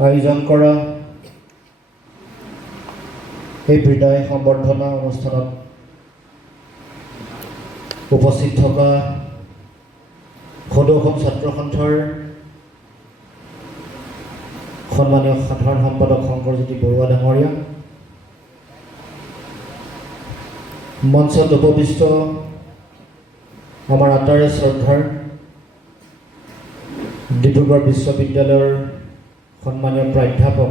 আয়োজন কৰা এই বিদায় সম্বৰ্ধনা অনুষ্ঠানত উপস্থিত থকা সদৌ অসম ছাত্ৰ সন্থাৰ সন্মানীয় সাধাৰণ সম্পাদক শংকৰজ্যোতি বৰুৱা ডাঙৰীয়া, মঞ্চত উপবিষ্ট আমাৰ আটাইৰে শ্ৰদ্ধাৰ ডিব্ৰুগড় বিশ্ববিদ্যালয়ৰ সন্মানীয় প্ৰাধ্যাপক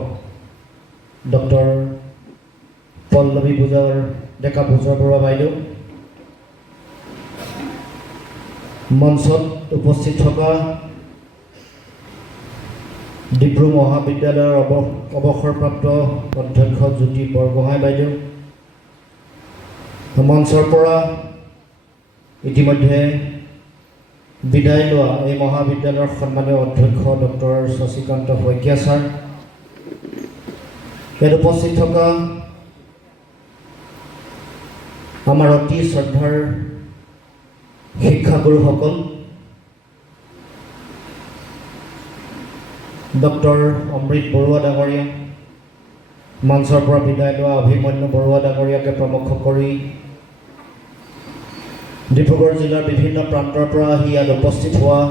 ডক্টৰ পল্লৱী ডেকা পূজা বৰুৱা বাইদেউ, মঞ্চত উপস্থিত থকা ডিব্ৰু মহাবিদ্যালয়ৰ অৱসৰপ্ৰাপ্ত অধ্যক্ষ জ্যোতি বৰগোহাঁই বাইদেউ, মঞ্চৰ পৰা ইতিমধ্যে বিদায় লোৱা এই মহাবিদ্যালয়ৰ সন্মানীয় অধ্যক্ষ ডক্টৰ শশীকান্ত শইকীয়া ছাৰ, ইয়াত উপস্থিত থকা আমাৰ অতি শ্ৰদ্ধাৰ শিক্ষাগুৰুসকল, ডক্টৰ অমৃত বৰুৱা ডাঙৰীয়া, মঞ্চৰ পৰা বিদায় লোৱা অভিমন্যু বৰুৱা ডাঙৰীয়াকে প্ৰমুখ কৰি ডিব্ৰুগড় জিলাৰ বিভিন্ন প্ৰান্তৰ পৰা আহি ইয়াত উপস্থিত হোৱা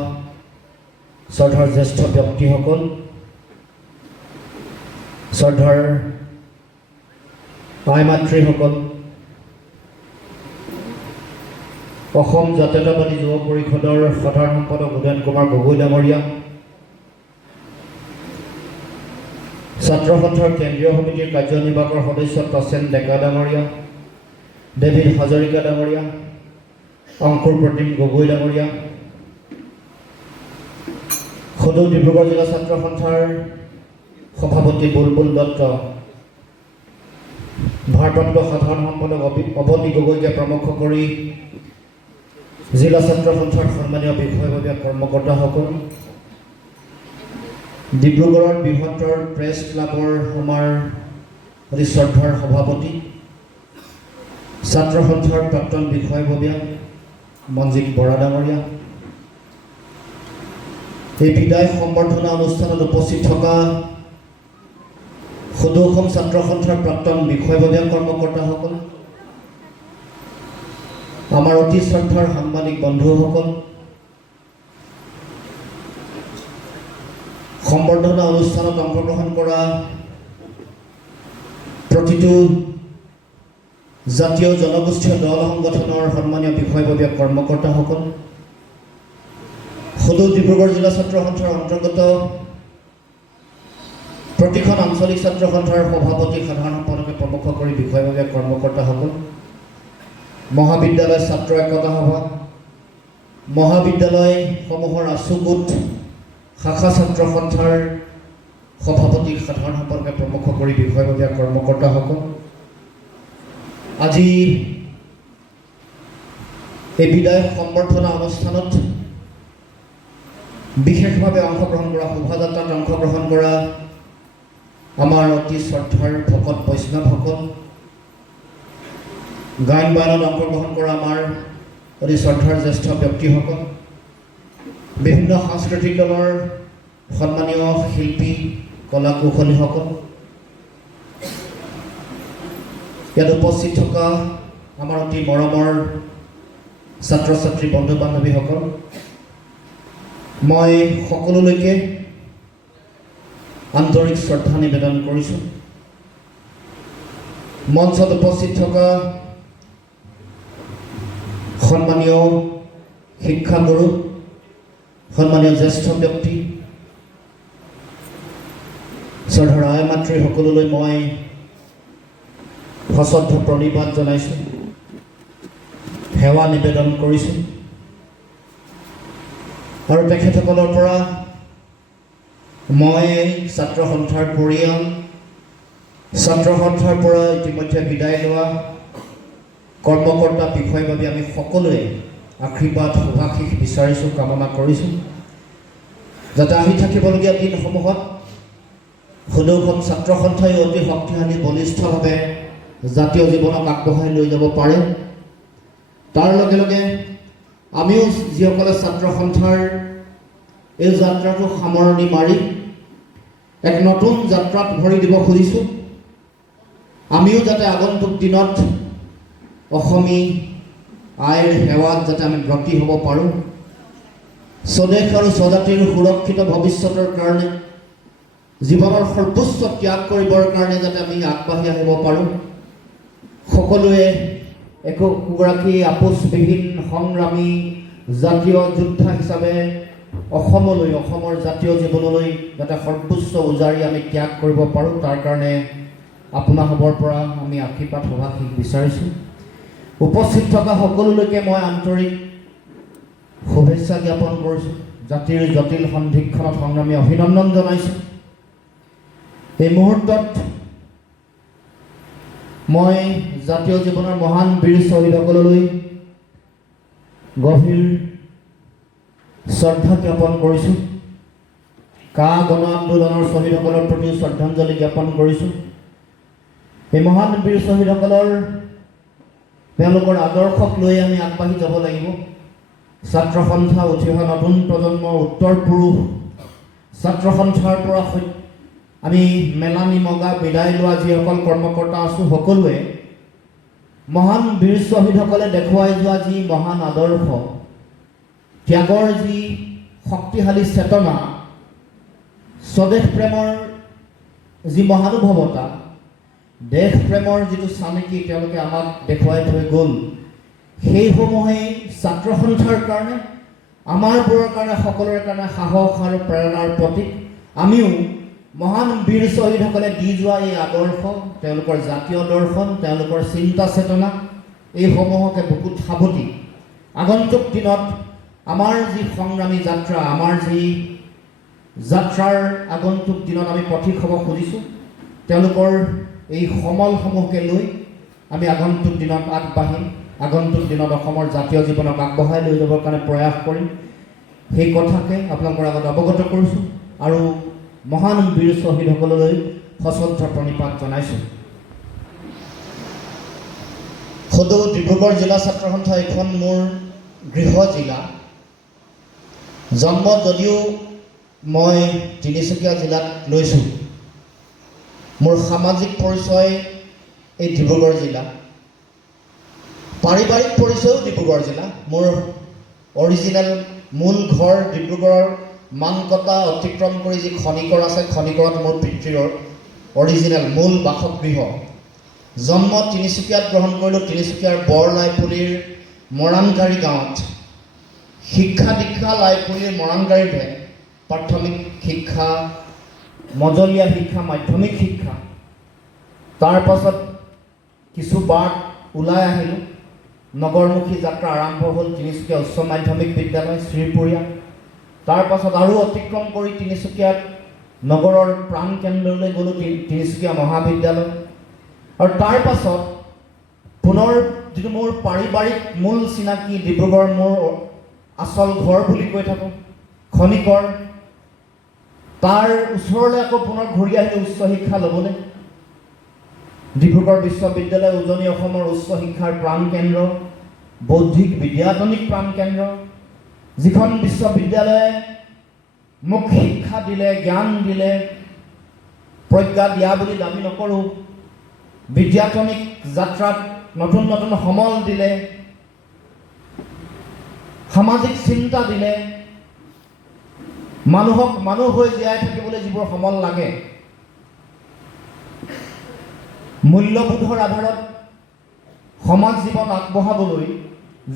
শ্ৰদ্ধাৰ জ্যেষ্ঠ ব্যক্তিসকল, শ্ৰদ্ধাৰ আই মাতৃসকল, অসম জাতীয়তাবাদী যুৱ পৰিষদৰ সাধাৰণ সম্পাদক উদয়ন কুমাৰ গগৈ ডাঙৰীয়া, ছাত্ৰ সন্থাৰ কেন্দ্ৰীয় সমিতিৰ কাৰ্যনিৰ্বাহকৰ সদস্য প্ৰসেন ডেকা ডাঙৰীয়া, ডেভিড হাজৰিকা ডাঙৰীয়া, অংকুৰ প্ৰতিম গগৈ ডাঙৰীয়া, সদৌ ডিব্ৰুগড় জিলা ছাত্ৰ সন্থাৰ সভাপতি বুলবুল দত্ত, ভাৰপ্ৰাপ্ত সাধাৰণ সম্পাদক অৱতী গগৈকে প্ৰমুখ কৰি জিলা ছাত্ৰ সন্থাৰ সন্মানীয় বিষয়ববীয়া কৰ্মকৰ্তাসকল, ডিব্ৰুগড়ৰ বৃহত্তৰ প্ৰেছ ক্লাবৰ আমাৰ অতি শ্ৰদ্ধাৰ সভাপতি, ছাত্ৰ সন্থাৰ প্ৰাক্তন বিষয়ববীয়া মঞ্জিত বৰা ডাঙৰীয়া, এই বিদায় সম্বৰ্ধনা অনুষ্ঠানত উপস্থিত থকা সদৌ অসম ছাত্ৰ সন্থাৰ প্ৰাক্তন বিষয়ববীয়া কৰ্মকৰ্তাসকল, আমাৰ অতি শ্ৰদ্ধাৰ সাংবাদিক বন্ধুসকল, সম্বৰ্ধনা অনুষ্ঠানত অংশগ্ৰহণ কৰা প্ৰতিটো জাতীয় জনগোষ্ঠীয় দল সংগঠনৰ সন্মানীয় বিষয়ববীয়া কৰ্মকৰ্তাসকল, সদৌ ডিব্ৰুগড় জিলা ছাত্ৰ সন্থাৰ অন্তৰ্গত প্ৰতিখন আঞ্চলিক ছাত্ৰ সন্থাৰ সভাপতি সাধাৰণ সম্পাদকে প্ৰমুখ কৰি বিষয়ববীয়া কৰ্মকৰ্তাসকল, মহাবিদ্যালয় ছাত্ৰ একতা সভা, মহাবিদ্যালয়সমূহৰ আছুগোট শাখা ছাত্ৰ সন্থাৰ সভাপতি সাধাৰণ সম্পাদকে প্ৰমুখ কৰি বিষয়ববীয়া কৰ্মকৰ্তাসকল, আজি এই বিদায় সম্বৰ্ধনা অনুষ্ঠানত বিশেষভাৱে অংশগ্ৰহণ কৰা, শোভাযাত্ৰাত অংশগ্ৰহণ কৰা আমাৰ অতি শ্ৰদ্ধাৰ ভকত বৈষ্ণৱসকল, গায়ন বায়নত অংশগ্ৰহণ কৰা আমাৰ অতি শ্ৰদ্ধাৰ জ্যেষ্ঠ ব্যক্তিসকল, বিভিন্ন সাংস্কৃতিক দলৰ সন্মানীয় শিল্পী কলা কৌশলীসকল, ইয়াত উপস্থিত থকা আমাৰ অতি মৰমৰ ছাত্ৰ ছাত্ৰী বন্ধু বান্ধৱীসকল, মই সকলোলৈকে আন্তৰিক শ্ৰদ্ধা নিবেদন কৰিছোঁ। মঞ্চত উপস্থিত থকা সন্মানীয় শিক্ষাগুৰু, সন্মানীয় জ্যেষ্ঠ ব্যক্তি, শ্ৰদ্ধাৰ আই মাতৃ সকলোলৈ মই সশ্ৰদ্ধ প্ৰণিপাত জনাইছোঁ, সেৱা নিবেদন কৰিছোঁ আৰু তেখেতসকলৰ পৰা মই ছাত্ৰ সন্থাৰ পৰিয়াল, ছাত্ৰ সন্থাৰ পৰা ইতিমধ্যে বিদায় লোৱা কৰ্মকৰ্তা বিষয়ববীয়া আমি সকলোৱে আশীৰ্বাদ শুভাশীষ বিচাৰিছোঁ, কামনা কৰিছোঁ, যাতে আহি থাকিবলগীয়া দিনসমূহত সদৌ অসম ছাত্ৰ সন্থাই অতি শক্তিশালী বলিষ্ঠভাৱে জাতীয় জীৱনক আগবঢ়াই লৈ যাব পাৰে। তাৰ লগে লগে আমিও যিসকলে ছাত্ৰ সন্থাৰ এই যাত্ৰাটো সামৰণি মাৰি এক নতুন যাত্ৰাত ভৰি দিব খুজিছোঁ। আমিও যাতে আগন্তুক দিনত অসমী আইৰ সেৱাত যাতে আমি ব্ৰতী হ'ব পাৰোঁ, স্বদেশ আৰু স্বজাতিৰ সুৰক্ষিত ভৱিষ্যতৰ কাৰণে জীৱনৰ সৰ্বোচ্চ ত্যাগ কৰিবৰ কাৰণে যাতে আমি আগবাঢ়ি আহিব পাৰোঁ। সকলোৱে একোগৰাকী আপোচবিহীন সংগ্ৰামী জাতীয় যোদ্ধা হিচাপে অসমলৈ, অসমৰ জাতীয় জীৱনলৈ যাতে সৰ্বোচ্চ উজাৰি আমি ত্যাগ কৰিব পাৰোঁ, তাৰ কাৰণে আপোনাসৱৰ পৰা আমি আশীৰ্বাদ সভাষিক বিচাৰিছোঁ। উপস্থিত থকা সকলোলৈকে মই আন্তৰিক শুভেচ্ছা জ্ঞাপন কৰিছোঁ। জাতিৰ জটিল সন্ধিক্ষণত সংগ্ৰামী অভিনন্দন জনাইছোঁ। এই মুহূৰ্তত মই জাতীয় জীৱনৰ মহান বীৰ শ্বহীদসকললৈ গভীৰ শ্ৰদ্ধা জ্ঞাপন কৰিছোঁ। গণ আন্দোলনৰ শ্বহীদসকলৰ প্ৰতিও শ্ৰদ্ধাঞ্জলি জ্ঞাপন কৰিছোঁ। এই মহান বীৰ শ্বহীদসকলৰ তেওঁলোকৰ আদৰ্শক লৈ আমি আগবাঢ়ি যাব লাগিব। ছাত্ৰ সন্থা, উঠি অহা নতুন প্ৰজন্মৰ উত্তৰ পুৰুষ ছাত্ৰ সন্থাৰ পৰা আমি মেলানি মগা বিদায় লোৱা যিসকল কৰ্মকৰ্তা আছোঁ, সকলোৱে মহান বীৰ শ্বহীদসকলে দেখুৱাই যোৱা যি মহান আদৰ্শ, ত্যাগৰ যি শক্তিশালী চেতনা, স্বদেশ প্ৰেমৰ যি মহানুভৱতা, দেশ প্ৰেমৰ যিটো চানেকি তেওঁলোকে আমাক দেখুৱাই থৈ গ'ল, সেইসমূহেই ছাত্ৰ সন্থাৰ কাৰণে, আমাৰবোৰৰ কাৰণে, সকলোৰে কাৰণে সাহস আৰু প্ৰেৰণাৰ প্ৰতীক। আমিও মহান বীৰ শ্বহীদসকলে দি যোৱা এই আদৰ্শ, তেওঁলোকৰ জাতীয় দৰ্শন, তেওঁলোকৰ চিন্তা চেতনা, এইসমূহকে বুকুত সাৱটি আগন্তুক দিনত আমাৰ যি সংগ্ৰামী যাত্ৰা, আমাৰ যি যাত্ৰাৰ আগন্তুক দিনত আমি পথিক হ'ব খুজিছোঁ, তেওঁলোকৰ এই সমলসমূহকে লৈ আমি আগন্তুক দিনত আগবাঢ়িম। আগন্তুক দিনত অসমৰ জাতীয় জীৱনক আগবঢ়াই লৈ যাবৰ কাৰণে প্ৰয়াস কৰিম। সেই কথাকে আপোনালোকৰ আগত অৱগত কৰিছোঁ আৰু মহান বীৰ শ্বহীদসকললৈ সশ্ৰদ্ধ প্ৰণিপাত জনাইছোঁ। সদৌ ডিব্ৰুগড় জিলা ছাত্ৰ সন্থা এইখন মোৰ গৃহ জিলা। জন্ম যদিও মই তিনিচুকীয়া জিলাত লৈছোঁ, মোৰ সামাজিক পৰিচয় এই ডিব্ৰুগড় জিলা, পাৰিবাৰিক পৰিচয়ো ডিব্ৰুগড় জিলা। মোৰ অৰিজিনেল মূল ঘৰ ডিব্ৰুগড়ৰ মানকটা অতিক্ৰম কৰি যি খনিকৰ আছে, খনিকৰত মোৰ পিতৃৰ অৰিজিনেল মূল বাসগৃহ। জন্ম তিনিচুকীয়াত গ্ৰহণ কৰিলোঁ, তিনিচুকীয়াৰ বৰ লাইপুলিৰ মৰাণকাৰী গাঁৱত। শিক্ষা দীক্ষা লাইপুলিৰ মৰাণকাৰীতে প্ৰাথমিক শিক্ষা, মজলীয়া শিক্ষা, মাধ্যমিক শিক্ষা। তাৰ পাছত কিছু বাট ওলাই আহিলোঁ, নগৰমুখী যাত্ৰা আৰম্ভ হ'ল তিনিচুকীয়া উচ্চ মাধ্যমিক বিদ্যালয় শ্ৰীপুৰীয়া। তাৰ পাছত আৰু অতিক্ৰম কৰি তিনিচুকীয়াত নগৰৰ প্ৰাণ কেন্দ্ৰলৈ গ'লোঁ, তিনিচুকীয়া মহাবিদ্যালয়। আৰু তাৰ পাছত পুনৰ যিটো মোৰ পাৰিবাৰিক মূল চিনাকি, ডিব্ৰুগড় মোৰ আচল ঘৰ বুলি কৈ থাকোঁ, খনিকৰ, তাৰ ওচৰলৈ আকৌ পুনৰ ঘূৰি আহিলোঁ উচ্চ শিক্ষা ল'বলৈ। ডিব্ৰুগড় বিশ্ববিদ্যালয় উজনি অসমৰ উচ্চ শিক্ষাৰ প্ৰাণ কেন্দ্ৰ, বৌদ্ধিক বিদ্যায়তনিক প্ৰাণ কেন্দ্ৰ, যিখন বিশ্ববিদ্যালয়ে মোক শিক্ষা দিলে, জ্ঞান দিলে, প্ৰজ্ঞা দিয়া বুলি দাবী নকৰোঁ, বিদ্যায়তনিক যাত্ৰাত নতুন নতুন সমল দিলে, সামাজিক চিন্তা দিলে, মানুহক মানুহ হৈ জীয়াই থাকিবলৈ যিবোৰ সমল লাগে, মূল্যবোধৰ আধাৰত সমাজ জীৱন আগবঢ়াবলৈ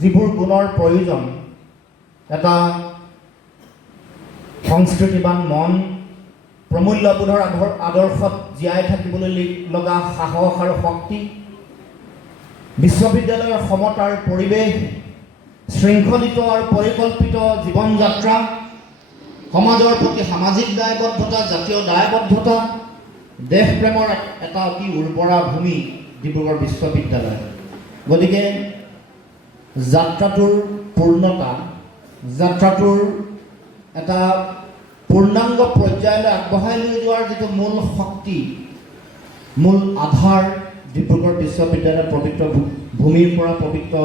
যিবোৰ গুণৰ প্ৰয়োজন, এটা সংস্কৃতিবান মন, প্ৰমূল্যবোধৰ আদৰ্শত জীয়াই থাকিবলৈ লগা সাহস আৰু শক্তি, বিশ্ববিদ্যালয়ৰ সমতাৰ পৰিৱেশ, শৃংখলিত আৰু পৰিকল্পিত জীৱন যাত্ৰা, সমাজৰ প্ৰতি সামাজিক দায়বদ্ধতা, জাতীয় দায়বদ্ধতা, দেশপ্ৰেমৰ এটা অতি উৰ্বৰা ভূমি ডিব্ৰুগড় বিশ্ববিদ্যালয়। গতিকে যাত্ৰাটোৰ পূৰ্ণতা, যাত্ৰাটোৰ এটা পূৰ্ণাংগ পৰ্যায়লৈ আগবঢ়াই লৈ যোৱাৰ যিটো মূল শক্তি, মূল আধাৰ, ডিব্ৰুগড় বিশ্ববিদ্যালয়ৰ পবিত্ৰ ভূমিৰ পৰা, পবিত্ৰ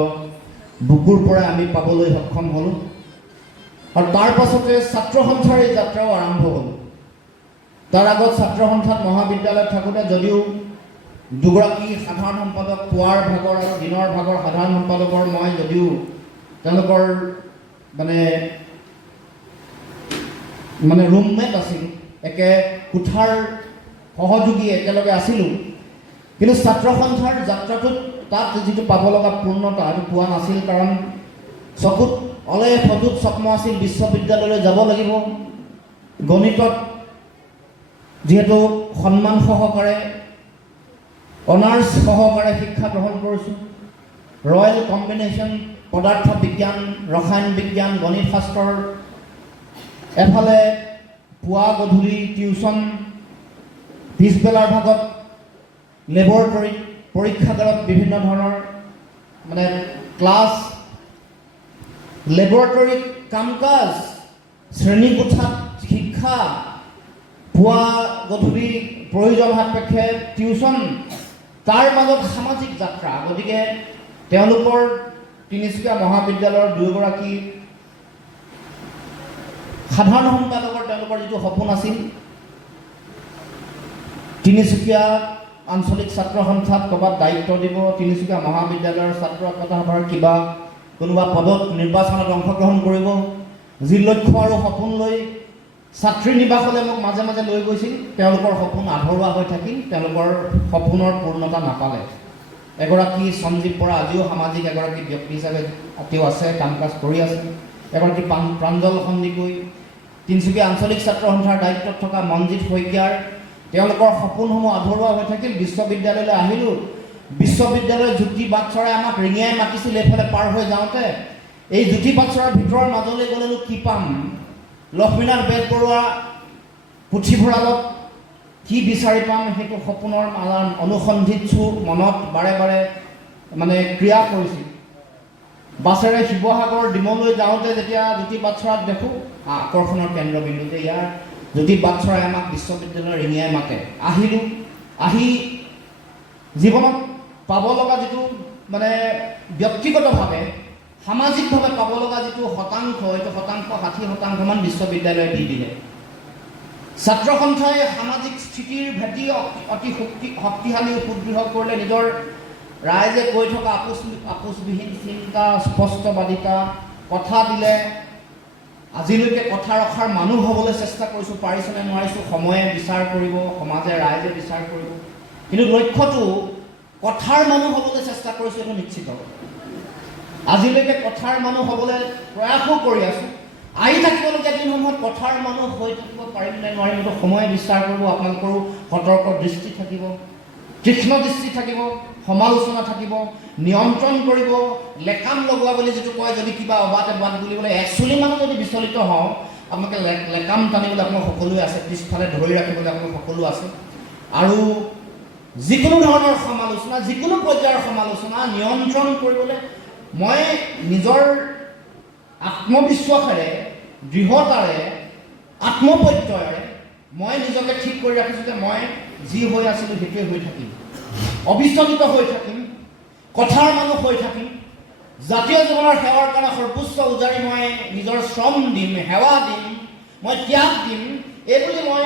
বুকুৰ পৰা আমি পাবলৈ সক্ষম হ'লোঁ। আৰু তাৰ পাছতে ছাত্ৰ সন্থাৰ এই যাত্ৰাও আৰম্ভ হ'ল। তাৰ আগত ছাত্ৰ সন্থাত মহাবিদ্যালয়ত থাকোঁতে যদিও দুগৰাকী সাধাৰণ সম্পাদক পুৱাৰ ভাগৰ আৰু দিনৰ ভাগৰ সাধাৰণ সম্পাদকৰ মই যদিও তেওঁলোকৰ মানে ৰুমমেট আছিল, একে কোঠাৰ সহযোগী একেলগে আছিলোঁ, কিন্তু ছাত্ৰ সন্থাৰ যাত্ৰাটোত তাত যিটো পাব লগা পূৰ্ণতা সেইটো পোৱা নাছিল। কাৰণ চকুত অলে ফটোত স্বপ্ন আছিল বিশ্ববিদ্যালয়লৈ যাব লাগিব, গণিতত যিহেতু সন্মান সহকাৰে অনাৰ্ছ সহকাৰে শিক্ষা গ্ৰহণ কৰিছোঁ, ৰয়েল কম্বিনেশ্যন পদাৰ্থ বিজ্ঞান, ৰসায়ন বিজ্ঞান, গণিত শাস্ত্ৰৰ এফালে পুৱা গধূলি টিউশ্যন, পিছবেলাৰ ভাগত লেবৰেটৰীত পৰীক্ষাগাৰত বিভিন্ন ধৰণৰ মানে ক্লাছ, লেবৰেটৰীত কাম কাজ, শ্ৰেণীকোঠাত শিক্ষা, পুৱা গধূলি প্ৰয়োজন সাপেক্ষে টিউশ্যন, তাৰ মাজত সামাজিক যাত্ৰা। গতিকে তেওঁলোকৰ তিনিচুকীয়া মহাবিদ্যালয়ৰ দুয়োগৰাকী সাধাৰণ সম্পাদকৰ তেওঁলোকৰ যিটো সপোন আছিল, তিনিচুকীয়া আঞ্চলিক ছাত্ৰ সন্থাত ক'ৰবাত দায়িত্ব দিব, তিনিচুকীয়া মহাবিদ্যালয়ৰ ছাত্ৰ একতা সভাৰ কিবা কোনোবা পদত নিৰ্বাচনত অংশগ্ৰহণ কৰিব, যি লক্ষ্য আৰু সপোন লৈ ছাত্ৰী নিবাসলৈ মোক মাজে মাজে লৈ গৈছিল, তেওঁলোকৰ সপোন আধৰুৱা হৈ থাকিল, তেওঁলোকৰ সপোনৰ পূৰ্ণতা নাপালে। এগৰাকী সঞ্জীৱ বৰা আজিও সামাজিক এগৰাকী ব্যক্তি হিচাপে তেওঁ আছে, কাম কাজ কৰি আছে। এগৰাকী প্ৰাঞ্জল সন্দিকৈ, তিনিচুকীয়া আঞ্চলিক ছাত্ৰ সন্থাৰ দায়িত্বত থকা মনজিৎ শইকীয়াৰ তেওঁলোকৰ সপোনসমূহ আধৰুৱা হৈ থাকিল। বিশ্ববিদ্যালয়লৈ আহিলোঁ, বিশ্ববিদ্যালয়ৰ জ্যোতি বাটচৰাই আমাক ৰিঙিয়াই মাতিছিল এইফালে পাৰ হৈ যাওঁতে। এই জ্যোতি বাটচৰাৰ ভিতৰৰ মাজলৈ গ'লেনো কি পাম? লক্ষ্মীনাথ বেজবৰুৱা পুথিভঁৰালত কি বিচাৰি পাম? সেইটো সপোনৰ অনুসন্ধিৎসু মনত বাৰে বাৰে মানে ক্ৰিয়া কৰিছিল। বাছেৰে শিৱসাগৰ ডিমৌলৈ যাওঁতে যেতিয়া জ্যোতি বাটচৰাক দেখোঁ, আকৰ্ষণৰ কেন্দ্ৰবিন্দু যে ইয়াৰ জ্যোতি বাটচৰাই আমাক বিশ্ববিদ্যালয়ৰ ৰিঙিয়াই মাতে। আহিলোঁ, আহি জীৱনত পাব লগা যিটো মানে ব্যক্তিগতভাৱে সামাজিকভাৱে পাব লগা যিটো শতাংশ, এইটো শতাংশ 60% বিশ্ববিদ্যালয়ে দি দিলে। ছাত্ৰ সন্থাই সামাজিক স্থিতিৰ ভেটি অতি শক্তিশালী সুদৃঢ় কৰিলে। নিজৰ ৰাইজে কৈ থকা আপোচবিহীন চিন্তা, স্পষ্টবাদিতা, কথা দিলে। আজিলৈকে কথা ৰখাৰ মানুহ হ'বলৈ চেষ্টা কৰিছোঁ, পাৰিছোনে নোৱাৰিছোঁ সময়ে বিচাৰ কৰিব, সমাজে ৰাইজে বিচাৰ কৰিব। কিন্তু লক্ষ্যটো কথাৰ মানুহ হ'বলৈ চেষ্টা কৰিছোঁ, এইটো নিশ্চিত। আজিলৈকে কথাৰ মানুহ হ'বলৈ প্ৰয়াসো কৰি আছোঁ। আহি থাকিবলগীয়া দিনসমূহত কথাৰ মানুহ হৈ থাকিব পাৰিম নে নোৱাৰিম এইটো সময়ে বিচাৰ কৰিব। আপোনালোকৰো সতৰ্ক দৃষ্টি থাকিব, তীক্ষ্ণ দৃষ্টি থাকিব, সমালোচনা থাকিব, নিয়ন্ত্ৰণ কৰিব। লেকাম লগোৱা বুলি যিটো কয়, যদি কিবা অবাত এবাত বুলিবলৈ একচুৱেলি মানুহ যদি বিচলিত হওঁ, আপোনালোকে লেকাম টানিবলৈ আপোনালোক সকলোৱে আছে, পিছফালে ধৰি ৰাখিবলৈ আপোনালোক সকলো আছে। আৰু যিকোনো ধৰণৰ সমালোচনা, যিকোনো পৰ্যায়ৰ সমালোচনা নিয়ন্ত্ৰণ কৰিবলৈ মই নিজৰ আত্মবিশ্বাসেৰে, দৃঢ়তাৰে, আত্মপ্ৰত্যয়েৰে মই নিজকে ঠিক কৰি ৰাখিছোঁ যে মই যি হৈ আছিলোঁ সেইটোৱে হৈ থাকিম, অবিচলিত হৈ থাকিম, কথাৰ মানুহ হৈ থাকিম। জাতীয় জীৱনৰ সেৱাৰ কাৰণে সৰ্বোচ্চ উজাৰি মই নিজৰ শ্ৰম দিম, সেৱা দিম, মই ত্যাগ দিম, এইবুলি মই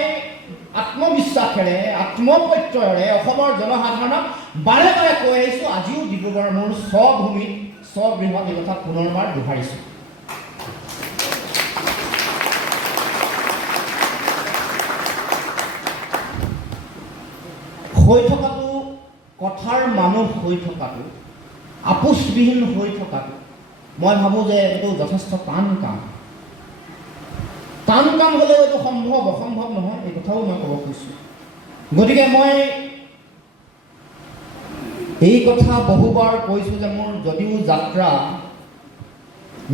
আত্মবিশ্বাসেৰে, আত্মপ্ৰত্যয়েৰে অসমৰ জনসাধাৰণক বাৰে বাৰে কৈ আহিছোঁ। আজিও ডিব্ৰুগড় মোৰ স্বভূমিত স্বগৃহত এই কথা পুনৰবাৰ দোহাৰিছোঁ। হৈ থকাটো, কথাৰ মানুহ হৈ থকাটো, আপোচবিহীন হৈ থকাটো, মই ভাবোঁ যে এইটো যথেষ্ট টান কাম। টান কাম হ'লেও এইটো সম্ভৱ, অসম্ভৱ নহয়, এই কথাও মই ক'ব খুজিছোঁ। গতিকে মই এই কথা বহুবাৰ কৈছোঁ যে মোৰ যদিও যাত্ৰা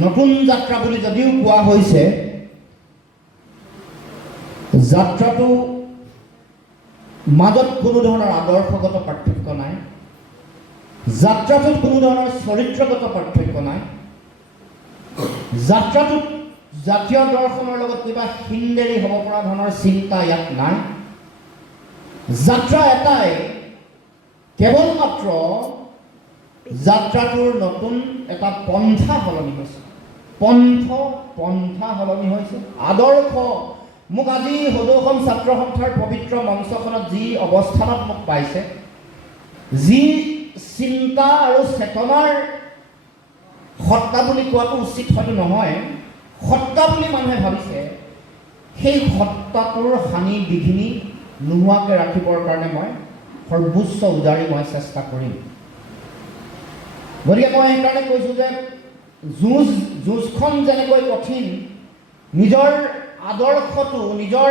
নতুন যাত্ৰা বুলি যদিও কোৱা হৈছে, যাত্ৰাটো মাজত কোনো ধৰণৰ আদৰ্শগত পাৰ্থক্য নাই, যাত্ৰাটোত কোনো ধৰণৰ চৰিত্ৰগত পাৰ্থক্য নাই, যাত্ৰাটোত জাতীয় দৰ্শনৰ লগত কিবা হিন্দেৰী হ'ব পৰা ধৰণৰ চিন্তা ইয়াত নাই। যাত্ৰা এটাই, কেৱল মাত্ৰ যাত্ৰাটোৰ নতুন এটা পন্থা সলনি হৈছে, পন্থা সলনি হৈছে, আদৰ্শ মোক আজি সদৌ অসম ছাত্ৰ সন্থাৰ পবিত্ৰ মঞ্চখনত যি অৱস্থানত মোক পাইছে, যি চিন্তা আৰু চেতনাৰ সত্তা বুলি কোৱাটো উচিত হয়তো নহয়, সত্তা বুলি মানুহে ভাবিছে, সেই সত্তাটোৰ হানি বিঘিনি নোহোৱাকৈ ৰাখিবৰ কাৰণে মই সৰ্বোচ্চ উজাৰি মই চেষ্টা কৰিম। গতিকে মই সেইকাৰণে কৈছোঁ যে যুঁজখন যেনেকৈ কঠিন, নিজৰ আদৰ্শটো, নিজৰ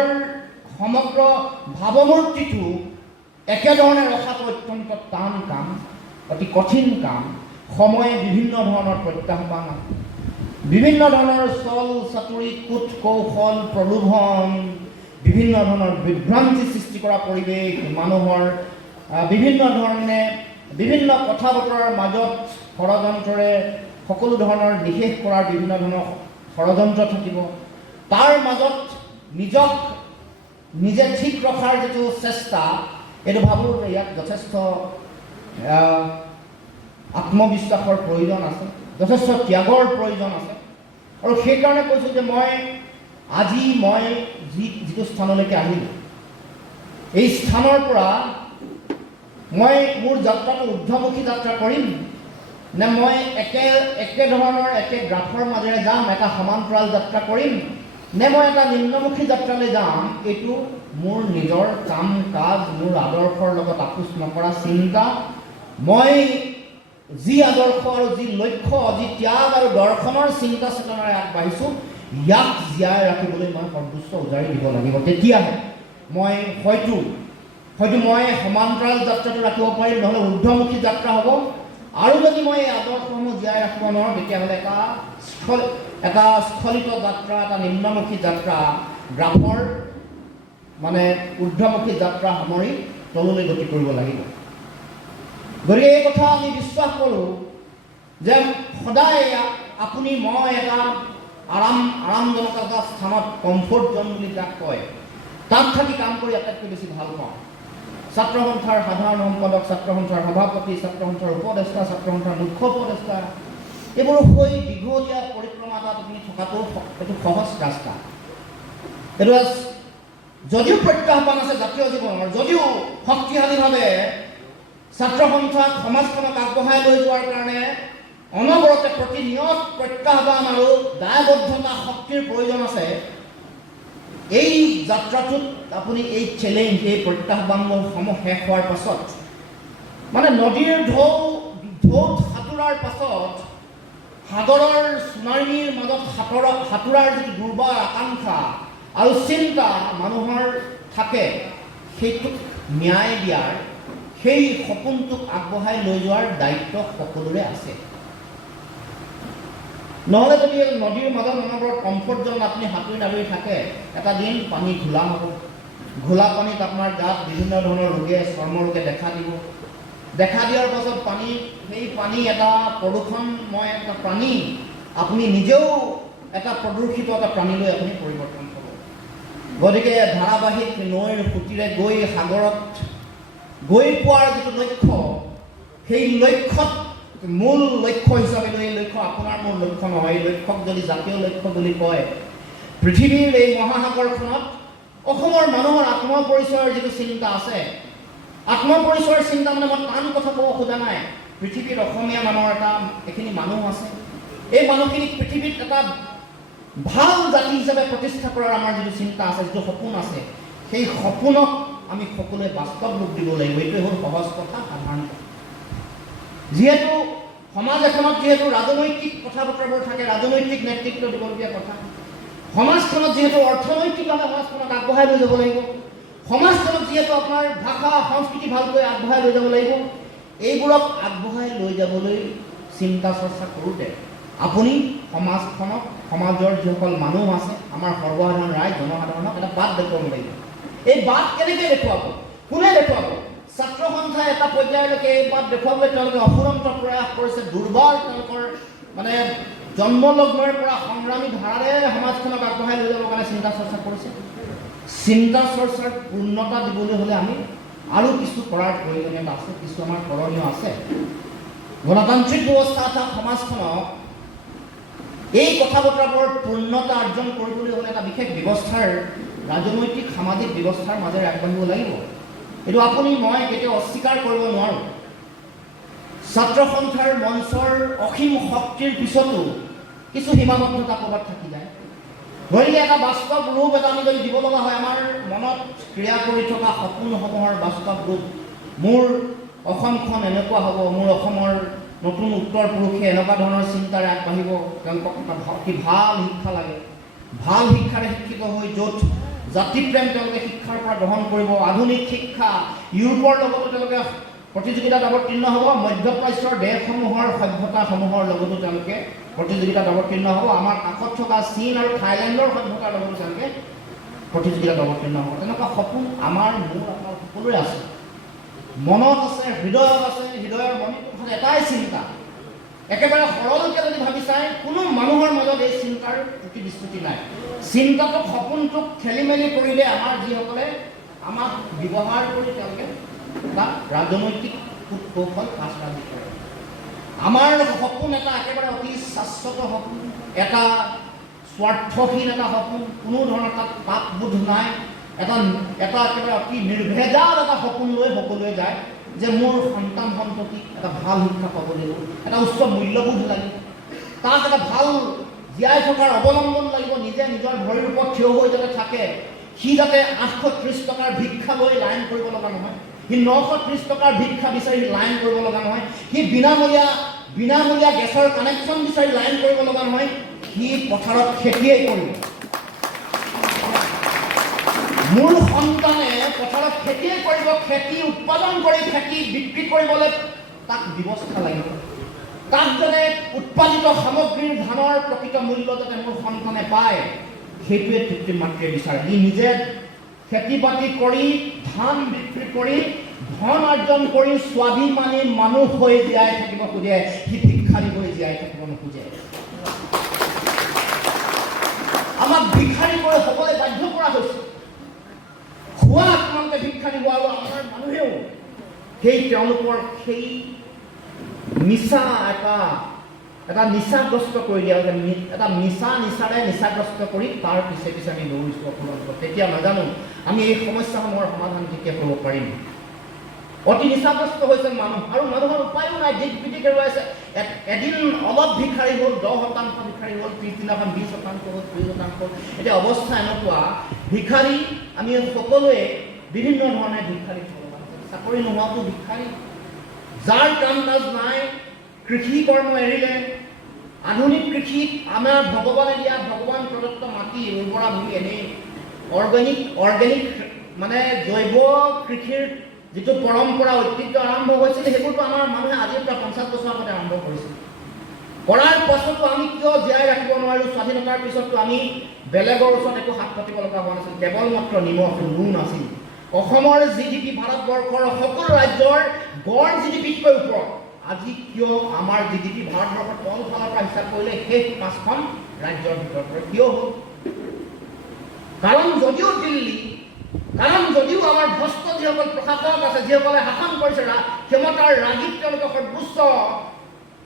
সমগ্ৰ ভাৱমূৰ্তিটো একেধৰণে ৰখাটো অত্যন্ত টান কাম, অতি কঠিন কাম। সময়ে বিভিন্ন ধৰণৰ প্ৰত্যাহ্বান, বিভিন্ন ধৰণৰ চল চাতুৰি, কুট কৌশল, প্ৰলোভন, বিভিন্ন ধৰণৰ বিভ্ৰান্তি সৃষ্টি কৰা পৰিৱেশ, মানুহৰ বিভিন্ন ধৰণে বিভিন্ন কথা বতৰাৰ মাজত ষড়যন্ত্ৰৰে সকলো ধৰণৰ নিষেধ কৰাৰ বিভিন্ন ধৰণৰ ষড়যন্ত্ৰ থাকিব। তাৰ মাজত নিজক নিজে ঠিক ৰখাৰ যিটো চেষ্টা, এইটো ভাবোঁ ইয়াত যথেষ্ট আত্মবিশ্বাসৰ প্ৰয়োজন আছে, যথেষ্ট ত্যাগৰ প্ৰয়োজন আছে। আৰু সেইকাৰণে কৈছোঁ যে আজি মই যিটো স্থানলৈকে আহিলোঁ, এই স্থানৰ পৰা মই মোৰ যাত্ৰাটো ঊৰ্ধ্বমুখী যাত্ৰা কৰিম নে মই একে ধৰণৰ একে গ্ৰাফৰ মাজেৰে যাম, এটা সমান্তৰাল যাত্ৰা কৰিম, নে মই এটা নিম্নমুখী যাত্ৰালৈ যাম, এইটো মোৰ নিজৰ কাম কাজ, মোৰ আদৰ্শৰ লগত আপোচ নকৰা চিন্তা। মই যি আদৰ্শ আৰু যি লক্ষ্য, যি ত্যাগ আৰু দৰ্শনৰ চিন্তা চেতনাৰে আগবাঢ়িছোঁ, ইয়াক জীয়াই ৰাখিবলৈ মই সৰ্বোচ্চ উজাৰি দিব লাগিব। তেতিয়াহে মই হয়তো মই সমান্তৰাল যাত্ৰাটো ৰাখিব পাৰিম, নহ'লে ঊৰ্ধ্বমুখী যাত্ৰা হ'ব। আৰু যদি মই এই আদৰ্শসমূহ জীয়াই ৰাখিব নোৱাৰোঁ, তেতিয়াহ'লে এটা স্খলিত যাত্ৰা, এটা নিম্নমুখী যাত্ৰা, গ্ৰাফৰ মানে ঊৰ্ধ্বমুখী যাত্ৰা সামৰি তললৈ গতি কৰিব লাগিব। গতিকে এই কথা আমি বিশ্বাস কৰোঁ যে সদায় আপুনি মই এটা আৰামজনক এটা স্থানত, কমফৰ্ট জ'ন বুলি যাক কয়, তাত থাকি কাম কৰি আটাইতকৈ বেছি ভাল পাওঁ। ছাত্ৰ সন্থাৰ সাধাৰণ সম্পাদক, ছাত্ৰ সন্থাৰ সভাপতি, ছাত্ৰ সন্থাৰ উপদেষ্টা, ছাত্ৰ সন্থাৰ মুখ্য উপদেষ্টা, এইবোৰ হৈ দীঘলীয়া পৰিক্ৰমা এটাত আপুনি থকাটো এইটো সহজ ৰাস্তা। এইটো যদিও প্ৰত্যাহ্বান আছে জাতীয় জীৱনৰ, যদিও শক্তিশালীভাৱে ছাত্ৰ সন্থাক, সমাজখনক আগবঢ়াই লৈ যোৱাৰ কাৰণে অনবৰতে প্ৰতিনিয়ত প্ৰত্যাহ্বান আৰু দায়বদ্ধতা শক্তিৰ প্ৰয়োজন আছে, এই যাত্ৰাটোত আপুনি এই চেলেঞ্জ, এই প্ৰত্যাহ্বানসমূহ শেষ হোৱাৰ পাছত, মানে নদীৰ ঢৌত সাঁতোৰাৰ পাছত সাগৰৰ চুনামীৰ মাজত সাঁতোৰাৰ যিটো দুৰ্বাৰ আকাংক্ষা আৰু চিন্তা মানুহৰ থাকে, সেইটোক ন্যায় দিয়াৰ, সেই সপোনটোক আগবঢ়াই লৈ যোৱাৰ দায়িত্ব সকলোৰে আছে। নহ'লে যদি নদীৰ মাজত অনবৰত কমফৰ্ট জ'ন আপুনি সাঁতুৰি থাকে, এটা দিন পানী ঘোলা হ'ব। ঘোলা পানীত আপোনাৰ গাত বিভিন্ন ধৰণৰ ৰোগে, চৰ্ম ৰোগে দেখা দিব। দেখা দিয়াৰ পাছত সেই পানী এটা প্ৰদূষণময় এটা পানী, আপুনি নিজেও এটা প্ৰদূষিত এটা প্ৰাণীলৈ আপুনি পৰিৱৰ্তন হ'ব। গতিকে ধাৰাবাহিক নৈৰ সুঁতিৰে গৈ সাগৰত গৈ পোৱাৰ যিটো লক্ষ্য, সেই লক্ষ্যত মূল লক্ষ্য হিচাপে লৈ, এই লক্ষ্য আপোনাৰ মোৰ লক্ষ্য নহয়, এই লক্ষ্যক যদি জাতীয় লক্ষ্য বুলি কয়, পৃথিৱীৰ এই মহাসাগৰখনত অসমৰ মানুহৰ আত্মপৰিচয়ৰ যিটো চিন্তা আছে, আত্মপৰিচয়ৰ চিন্তা মানে মই টান কথা ক'ব খোজা নাই, পৃথিৱীত অসমীয়া মানুহৰ এইখিনি মানুহ আছে, এই মানুহখিনিক পৃথিৱীত এটা ভাল জাতি হিচাপে প্ৰতিষ্ঠা কৰাৰ আমাৰ যিটো চিন্তা আছে, যিটো সপোন আছে, সেই সপোনক আমি সকলোৱে বাস্তৱ ৰূপ দিব লাগিব। এইটোৱে হ'ল সহজ কথা, সাধাৰণ কথা। যিহেতু সমাজ এখনত যিহেতু ৰাজনৈতিক কথা বতৰাবোৰ থাকে, ৰাজনৈতিক নেতৃত্ব দিবলগীয়া কথা, সমাজখনত যিহেতু অৰ্থনৈতিকভাৱে সমাজখনক আগবঢ়াই লৈ যাব লাগিব, সমাজখনত যিহেতু আপোনাৰ ভাষা সংস্কৃতি ভালকৈ আগবঢ়াই লৈ যাব লাগিব, এইবোৰক আগবঢ়াই লৈ যাবলৈ চিন্তা চৰ্চা কৰোঁতে আপুনি সমাজখনক, সমাজৰ যিসকল মানুহ আছে, আমাৰ সৰ্বসাধাৰণ ৰাইজ, জনসাধাৰণক এটা বাট দেখুৱাব লাগিব। এই বাট কেনেকৈ দেখুৱাব, কোনে দেখুৱাব? ছাত্ৰ সন্থাই এটা পৰ্যায়লৈকে এই বাট দেখুৱাবলৈ তেওঁলোকে অফুৰন্ত প্ৰয়াস কৰিছে, দুৰ্বাৰ তেওঁলোকৰ মানে জন্মলগ্নৰ পৰা সংগ্ৰামী ধাৰাৰে সমাজখনক আগবঢ়াই লৈ যাবৰ কাৰণে চিন্তা চৰ্চা কৰিছে। চিন্তা চৰ্চাৰ পূৰ্ণতা দিবলৈ হ'লে আমি আৰু কিছু কৰাৰ প্ৰয়োজনীয়তা আছে, কিছু আমাৰ কৰণীয় আছে। গণতান্ত্ৰিক ব্যৱস্থা এটা সমাজখনক এই কথা বতৰাবোৰৰ পূৰ্ণতা অৰ্জন কৰিবলৈ হ'লে এটা বিশেষ ব্যৱস্থাৰ ৰাজনৈতিক সামাজিক ব্যৱস্থাৰ মাজেৰে আগবাঢ়িব লাগিব। এইটো আপুনি মই কেতিয়াও অস্বীকাৰ কৰিব নোৱাৰোঁ। ছাত্ৰ সন্থাৰ মঞ্চৰ অসীম শক্তিৰ পিছতো কিছু সীমাবদ্ধতা ক'ৰবাত থাকি যায়। গতিকে এটা বাস্তৱ ৰূপ এটা আমি যদি দিব লগা হয়, আমাৰ মনত ক্ৰিয়া কৰি থকা সপোনসমূহৰ বাস্তৱ ৰূপ, মোৰ অসমখন এনেকুৱা হ'ব, মোৰ অসমৰ নতুন উত্তৰ পুৰুষে এনেকুৱা ধৰণৰ চিন্তাৰে আগবাঢ়িব, তেওঁলোকক এটা অতি ভাল শিক্ষা লাগে, ভাল শিক্ষাৰে শিক্ষিত হৈ য'ত জাতিপ্ৰেম তেওঁলোকে শিক্ষাৰ পৰা গ্ৰহণ কৰিব, আধুনিক শিক্ষা, ইউৰোপৰ লগতো তেওঁলোকে প্ৰতিযোগিতাত অৱতীৰ্ণ হ'ব, মধ্যপ্ৰাচ্যৰ দেশসমূহৰ সভ্যতাসমূহৰ লগতো তেওঁলোকে প্ৰতিযোগিতাত অৱতীৰ্ণ হ'ব, আমাৰ কাষত থকা চীন আৰু থাইলেণ্ডৰ সভ্যতাৰ লগতো তেওঁলোকে প্ৰতিযোগিতাত অৱতীৰ্ণ হ'ব। তেনেকুৱা সপোন আমাৰ মোৰ আপোনাৰ সকলোৰে আছে, মনত আছে, হৃদয়ত আছে। হৃদয়ৰ মনত এটাই চিন্তা, একেবাৰে সৰলকৈ যদি ভাবি চাই কোনো মানুহৰ মাজত এই চিন্তাৰ প্ৰতি বিস্তৃতি নাই। চিন্তাটোক সপোনটোক খেলি মেলি কৰিলে আমাৰ যিসকলে আমাক ব্যৱহাৰ কৰি তেওঁলোকে এটা ৰাজনৈতিক কৌশল কাজ কৰে। আমাৰ সপোন এটা একেবাৰে অতি শাশ্বত সপোন, এটা স্বাৰ্থহীন এটা সপোন, কোনো ধৰণৰ তাত পাপবোধ নাই, এটা একেবাৰে অতি নিৰ্ভেজাল এটা সপোন লৈ সকলোৱে যায় যে মোৰ সন্তান সন্ততি এটা ভাল শিক্ষা পাব লাগিব, এটা উচ্চ মূল্যবোধ লাগিব, তাক এটা ভাল জীয়াই থকাৰ অৱলম্বন লাগিব, নিজে নিজৰ ভৰিৰ ওপৰত থিয় হৈ যাতে থাকে, সি যাতে 830 টকাৰ ভিক্ষা লৈ লাইন কৰিব লগা নহয়, সি 930 টকাৰ ভিক্ষা বিচাৰি লাইন কৰিব লগা নহয়, সি বিনামূলীয়া গেছৰ কানেকশ্যন বিচাৰি লাইন কৰিব লগা নহয়, সি পথাৰত খেতিয়েই কৰিব। মোৰ সন্তানে পথাৰত খেতিয়ে কৰিব, খেতি উৎপাদন কৰি খেতি বিক্ৰী কৰিবলৈ তাক ব্যৱস্থা লাগিব, তাক যাতে উৎপাদিত সামগ্ৰীৰ ধানৰ প্ৰকৃত মূল্য যাতে মোৰ সন্তানে পায়, সেইটোৱে পিতৃ মাতৃয়ে বিচাৰে। সি নিজে খেতি বাতি কৰি ধান বিক্ৰী কৰি ধন অৰ্জন কৰি স্বাভিমানী মানুহ হৈ জীয়াই থাকিব খোজে, সি ভিক্ষাৰী হৈ জীয়াই থাকিব নোখোজে। আমাক ভিক্ষাৰী কৰি হ'বলৈ বাধ্য কৰা হৈছে। খোৱা আপোনালোকে ভিক্ষাৰী হোৱা আৰু আমাৰ মানুহেও তেওঁলোকৰ সেই নিচা এটা নিচাগ্ৰস্ত কৰি দিয়া হৈছে, এটা নিচাৰে নিচাগ্ৰস্ত কৰি তাৰ পিছে পিছে আমি দৌৰিছোঁ অসমত। তেতিয়া নাজানো আমি এই সমস্যাসমূহৰ সমাধান কেতিয়া কৰিব পাৰিম। অতি নিচাগ্ৰস্ত হৈছে মানুহ, আৰু মানুহৰ উপায়ো নাই, দিক পিটিক হেৰুৱাইছে। এদিন অলপ ভিক্ষাৰী হ'ল, 10% ভিক্ষাৰী হ'ল, পিছদিনাখন 20% হ'ল, 30% হ'ল। এতিয়া অৱস্থা এনেকুৱা, ভিক্ষাৰী আমি সকলোৱে বিভিন্ন ধৰণে ভিক্ষাৰী হ'ব লগা হৈছে। চাকৰি নোহোৱাটো ভিক্ষাৰী, যাৰ কাম কাজ নাই, কৃষি কৰ্ম এৰিলে, আধুনিক কৃষিত আমাৰ ভগৱানে দিয়া ভগৱান প্ৰদত্ত মাটি উৰ্বৰা ভূমি এনেই অৰ্গেনিক মানে জৈৱ কৃষিৰ যিটো পৰম্পৰা ঐতিহ্য আৰম্ভ হৈছিল, সেইবোৰতো আমাৰ মানুহে আজিৰ পৰা 50 বছৰ আগতে আৰম্ভ কৰিছিল। কৰাৰ পাছতো আমি কিয় জীয়াই ৰাখিব নোৱাৰোঁ? স্বাধীনতাৰ পিছতো আমি বেলেগৰ ওচৰত একো হাত পাতিব লগা হোৱা নাছিল, কেৱল মাত্ৰ নিমখ নুন আছিল। অসমৰ GDP ভাৰতবৰ্ষৰ সকলো ৰাজ্যৰ গড় GDPতকৈ ওপৰত। আজি কিয় আমাৰ GDP ভাৰতবৰ্ষৰ তল ফালৰ পৰা হিচাপ কৰিলে শেষ 5খন ৰাজ্যৰ ভিতৰত কিয় হ'ল? কাৰণ যদিও আমাৰ ভ্ৰষ্ট যিসকল প্ৰশাসক আছে, যিসকলে শাসন কৰিছে, ক্ষমতাৰ ৰাগিত তেওঁলোকে সৰ্বোচ্চ,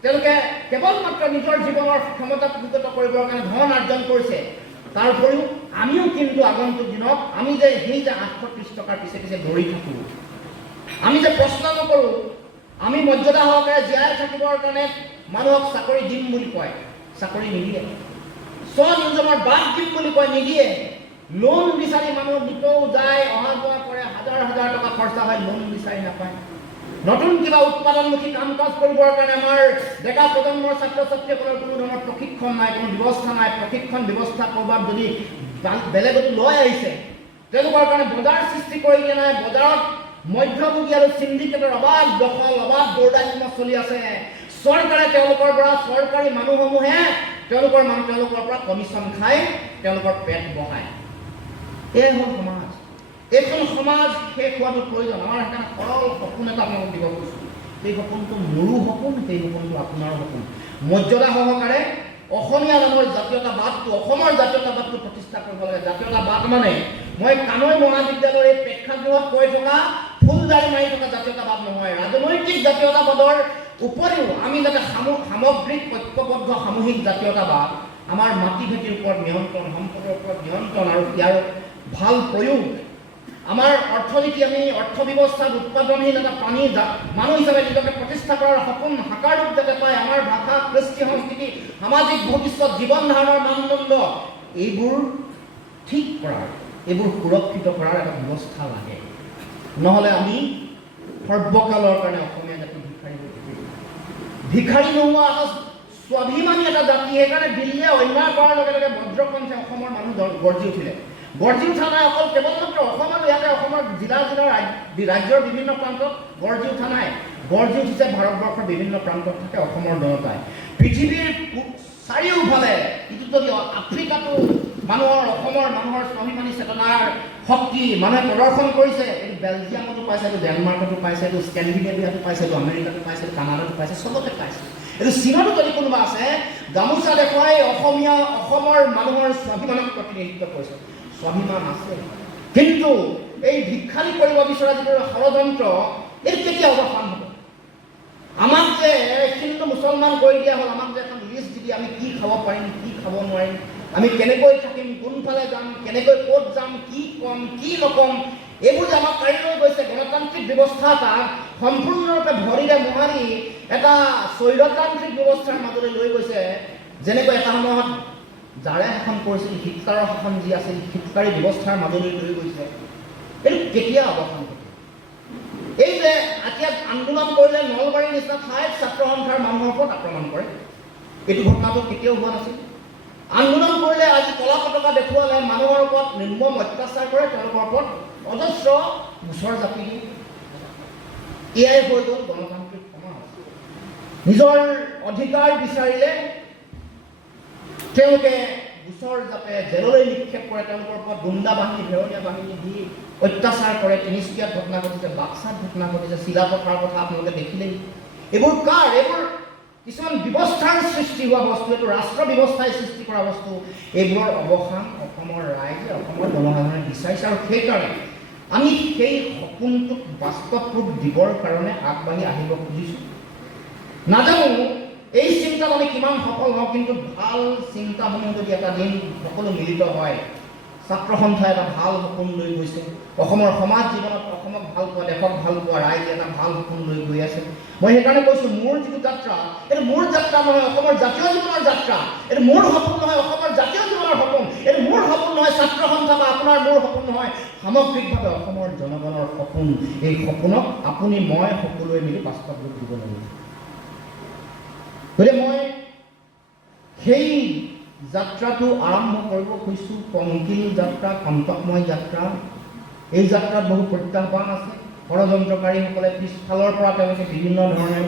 তেওঁলোকে কেৱল মাত্ৰ নিজৰ জীৱনৰ ক্ষমতাক বিগত কৰিবৰ কাৰণে ধন অৰ্জন কৰিছে। তাৰ উপৰিও আমিও কিন্তু আগন্তুক দিনত আমি যে 830 টকাৰ পিছে পিছে দৌৰি থাকোঁ, আমি যে প্ৰশ্ন নকৰোঁ, আমি মৰ্যাদা সহকাৰে জীয়াই থাকিবৰ কাৰণে মানুহক চাকৰি দিম বুলি কয়, চাকৰি নিদিয়ে। স্বনিয়োজনৰ বাদ দিম বুলি কয়, নিদিয়ে। লোন বিচাৰি মানুহ নিতৌ যায়, অহা যোৱা কৰে, হাজাৰ হাজাৰ টকা খৰচা হয়, লোন বিচাৰি নাপায়। নতুন কিবা উৎপাদনমুখী কাম কাজ কৰিবৰ কাৰণে আমাৰ ডেকা প্ৰজন্মৰ ছাত্ৰ ছাত্ৰীসকলৰ কোনো ধৰণৰ প্ৰশিক্ষণ নাই, কোনো ব্যৱস্থা নাই। প্ৰশিক্ষণ ব্যৱস্থা কৰবাত যদি বেলেগত লৈ আহিছে, তেওঁলোকৰ কাৰণে বজাৰ সৃষ্টি কৰি দিয়া নাই। বজাৰত মধ্যভোগী আৰু চিণ্ডিকেটৰ অবাধ দখল, অবাধ দৌৰাত্ম্য চলি আছে। চৰকাৰে তেওঁলোকৰ পৰা, চৰকাৰী মানুহসমূহে তেওঁলোকৰ পৰা কমিশ্যন খাই তেওঁলোকৰ পেট বঢ়ায়। এই হ'ল সমাজ। এইখন সমাজ শেষ হোৱাটো প্ৰয়োজন। আমাৰ সেইকাৰণে সৰল সপোন এটা আপোনালোক দিব খুজিছোঁ। সেই সপোনটো মোৰো সপোন, সেই সপোনটো আপোনাৰো সপোন। মৰ্যাদা সহকাৰে অসমীয়া নামৰ জাতীয়তাবাদটো, অসমৰ জাতীয়তাবাদটো প্ৰতিষ্ঠা কৰিব লাগে। জাতীয়তাবাদ মানে মই কানৈ মহাবিদ্যালয়ৰ এই প্ৰেক্ষাগৃহত কৈ থকা ফুলজাৰি মাৰি থকা জাতীয়তাবাদ নহয়। ৰাজনৈতিক জাতীয়তাবাদৰ উপৰিও আমি যাতে সামগ্ৰিক ঐক্যবদ্ধ সামূহিক জাতীয়তাবাদ, আমাৰ মাটি ভেটিৰ ওপৰত নিয়ন্ত্ৰণ, সম্পদৰ ওপৰত নিয়ন্ত্ৰণ আৰু ইয়াৰ ভাল প্ৰয়োগ, আমাৰ অৰ্থনীতি আমি অৰ্থ ব্যৱস্থাত উৎপাদনশীল এটা মানুহ হিচাপে নিজকে প্ৰতিষ্ঠা কৰাৰ সপোন সাকাৰ ৰূপ যাতে পায়, আমাৰ ভাষা, কৃষ্টি, সংস্কৃতি, সামাজিক ভৱিষ্যত, জীৱন ধাৰণৰ মানদণ্ড এইবোৰ ঠিক কৰাৰ, এইবোৰ সুৰক্ষিত কৰাৰ এটা ব্যৱস্থা লাগে। নহ'লে আমি সৰ্বকালৰ কাৰণে অসমীয়া জাতি ভিক্ষাৰী নোহোৱা এটা স্বাভিমানী এটা জাতি। সেইকাৰণে দিল্লীয়ে অন্যায় কৰাৰ লগে লগে বজ্ৰকণ্ঠে অসমৰ মানুহ গৰ্জি উঠিলে। গৰ্জি উঠা নাই অকল কেৱল মাত্ৰ অসম আৰু ইয়াতে অসমৰ জিলা ৰাজ্যৰ বিভিন্ন প্ৰান্তত গৰ্জি উঠা নাই, গৰ্জি উঠিছে ভাৰতবৰ্ষৰ বিভিন্ন প্ৰান্তত থাকে অসমৰ জনতাই। পৃথিৱীৰ চাৰিওফালে ইটো যদি আফ্ৰিকাতো অসমৰ মানুহৰ স্বাভিমানী চেতনাৰ শক্তি মানুহে প্ৰদৰ্শন কৰিছে। এইটো বেলজিয়ামতো পাইছে, এইটো ডেনমাৰ্কতো পাইছে, এইটো স্কেণ্ডিনেভিয়াতো পাইছে, এইটো আমেৰিকাতো পাইছে, এইটো কানাডাতো পাইছে, চবতে পাইছে। এইটো চীনতো যদি কোনোবা আছে গামোচা দেখুৱাই অসমৰ মানুহৰ স্বাভিমানক প্ৰতিনিধিত্ব কৰিছে। স্বাভিমান আছে, কিন্তু এই ভিক্ষাৰী কৰিব বিচৰা যিটো ষড়যন্ত্ৰ, এই কেতিয়া অৱসান হ'ব? আমাক যে হিন্দু মুছলমান কৰি দিয়া হ'ল, আমাক যে এখন লিষ্ট দি আমি কি খাব পাৰিম, কি খাব নোৱাৰিম, আমি কেনেকৈ থাকিম, কোনফালে যাম, কেনেকৈ ক'ত যাম, কি ক'ম, কি নক'ম, এইবোৰ যে আমাক কাঢ়ি লৈ গৈছে গণতান্ত্ৰিক ব্যৱস্থা এটাক সম্পূৰ্ণৰূপে ভৰিৰে মোহাৰি এটা স্বৈৰতান্ত্ৰিক ব্যৱস্থাৰ মাজলৈ লৈ গৈছে। যেনেকৈ এটা সময়ত যাৰে শাসন কৰিছিল, হিটলাৰৰ শাসন যি আছিল, হিটলাৰী ব্যৱস্থাৰ মাজলৈ লৈ গৈছে। এইটো কেতিয়া অৱসান হ'ব? এই যে এতিয়া আন্দোলন কৰিলে নলবাৰীৰ নিচিনা ঠাইত ছাত্ৰ সন্থাৰ মানুহৰ ওপৰত আক্ৰমণ কৰে, এইটো ঘটনাটো কেতিয়াও হোৱা নাছিল। আন্দোলন কৰিলে আজি কলা পতাকা দেখুৱালে মানুহৰ ওপৰত নিৰ্মম অত্যাচাৰ কৰে, তেওঁলোকৰ ওপৰত অজস্ৰ গোচৰ জাপি দিয়ে। এয়াই হৈ গ'ল গণতান্ত্ৰিক সমাজ। নিজৰ অধিকাৰ বিচাৰিলে তেওঁলোকে গোচৰ জাপে, জেললৈ নিক্ষেপ কৰে, তেওঁলোকৰ ওপৰত গুণ্ডা বাহিনী, ভেৰণীয়া বাহিনী দি অত্যাচাৰ কৰে। তিনিচুকীয়াত ঘটনা ঘটিছে, বাক্সাত ঘটনা ঘটিছে, চিলাপথাৰৰ কথা আপোনালোকে দেখিলেই। এইবোৰ কাৰ? এইবোৰ কিছুমান ব্যৱস্থাৰ সৃষ্টি হোৱা বস্তু, এইটো ৰাষ্ট্ৰ ব্যৱস্থাই সৃষ্টি কৰা বস্তু। এইবোৰৰ অৱসান অসমৰ ৰাইজে, অসমৰ জনসাধাৰণে বিচাৰিছে, আৰু সেইকাৰণে আমি সেই সপোনটোক বাস্তৱ ৰূপ দিবৰ কাৰণে আগবাঢ়ি আহিব খুজিছোঁ। নাজানো এই চিন্তাত আমি কিমান সফল হওঁ, কিন্তু ভাল চিন্তাসমূহ যদি এটা দিন সকলো মিলিত হয়, ছাত্ৰ সন্থাই এটা ভাল সপোন লৈ গৈছে, অসমৰ সমাজ জীৱনত অসমক ভাল পোৱা, দেশক ভাল পোৱা ৰাইজে এটা ভাল সপোন লৈ গৈ আছে। মই সেইকাৰণে কৈছোঁ, মোৰ যিটো যাত্ৰা, এইটো মোৰ যাত্ৰা নহয়, অসমৰ জাতীয় জীৱনৰ যাত্ৰা। এইটো মোৰ সপোন নহয়, অসমৰ জাতীয় জীৱনৰ সপোন। এইটো মোৰ সপোন নহয়, ছাত্ৰ সন্থা বা আপোনাৰ মোৰ সপোন নহয়, সামগ্ৰিকভাৱে অসমৰ জনগণৰ সপোন। এই সপোনক আপুনি মই সকলোৱে মিলি বাস্তৱ ৰূপ দিব লাগিব। গতিকে মই সেই যাত্ৰাটো আৰম্ভ কৰিব খুজিছোঁ। পংকিল যাত্ৰা, কণ্টকময় যাত্ৰা। এই যাত্ৰাত বহু প্ৰত্যাহ্বান আছে। ষড়যন্ত্ৰকাৰীসকলে পিছফালৰ পৰা তেওঁলোকে বিভিন্ন ধৰণে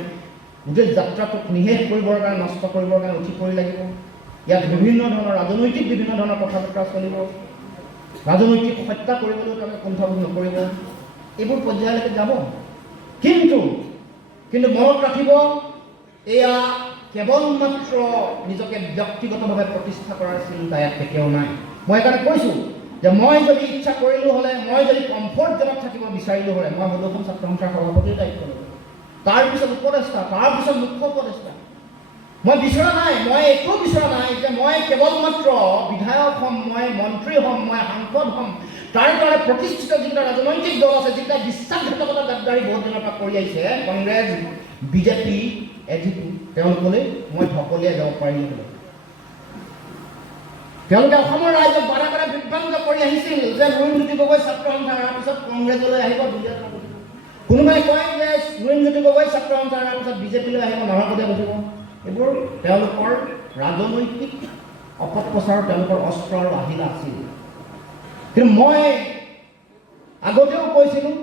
গোটেই যাত্ৰাটোক নিঃশেষ কৰিবৰ কাৰণে, নষ্ট কৰিবৰ কাৰণে উঠি পৰি লাগিব। ইয়াত বিভিন্ন ধৰণৰ ৰাজনৈতিক বিভিন্ন ধৰণৰ কথা বতৰা চলিব, ৰাজনৈতিক হত্যা কৰিবলৈও তেওঁলোকে কুণ্ঠাবোধ নকৰিব। এইবোৰ পৰ্যায়লৈকে যাব, কিন্তু মনত ৰাখিব, এয়া কেৱল মাত্ৰ নিজকে ব্যক্তিগতভাৱে প্ৰতিষ্ঠা কৰাৰ চিন্তা ইয়াত কেতিয়াও নাই। মই সেইকাৰণে কৈছোঁ যে মই যদি ইচ্ছা কৰিলোঁ হ'লে, মই যদি কমফৰ্ট জোনত থাকিব বিচাৰিলোঁ হ'লে, মই সদৌ ছাত্ৰ সন্থাৰ সভাপতিৰ দায়িত্ব ল'লোঁ, তাৰপিছত উপদেষ্টা, তাৰপিছত মুখ্য উপদেষ্টা। মই বিচৰা নাই, মই একো বিচৰা নাই যে মই কেৱল মাত্ৰ বিধায়ক হ'ম, মই মন্ত্ৰী হ'ম, মই সাংসদ হ'ম। তাৰ কাৰণে প্ৰতিষ্ঠিত যিকেইটা ৰাজনৈতিক দল আছে, যিকেইটা বিশ্বাসঘাতকতা গাদ্দাৰী বহুত দিনৰ পৰা কৰি আহিছে, কংগ্ৰেছ, বিজেপি, এজিপি, তেওঁলোকলৈ মই ঢকলিয়াই যাব পাৰিলোঁ। তেওঁলোকে অসমৰ ৰাইজক বাৰে বাৰে বিভ্ৰান্ত কৰি আহিছিল যে লুৰিণজ্যোতি গগৈ ছাত্ৰ সন্থা এৰাৰ পিছত কংগ্ৰেছলৈ আহিব, কোনোবাই কয় যে লুৰিণজ্যোতি গগৈ ছাত্ৰ সন্থা এৰাৰ পিছত বিজেপিলৈ আহিব, নৰপদে বহিব। এইবোৰ তেওঁলোকৰ ৰাজনৈতিক অপপ্ৰচাৰ, তেওঁলোকৰ অস্ত্ৰ আৰু আহিলা আছিল। কিন্তু মই আগতেও কৈছিলোঁ,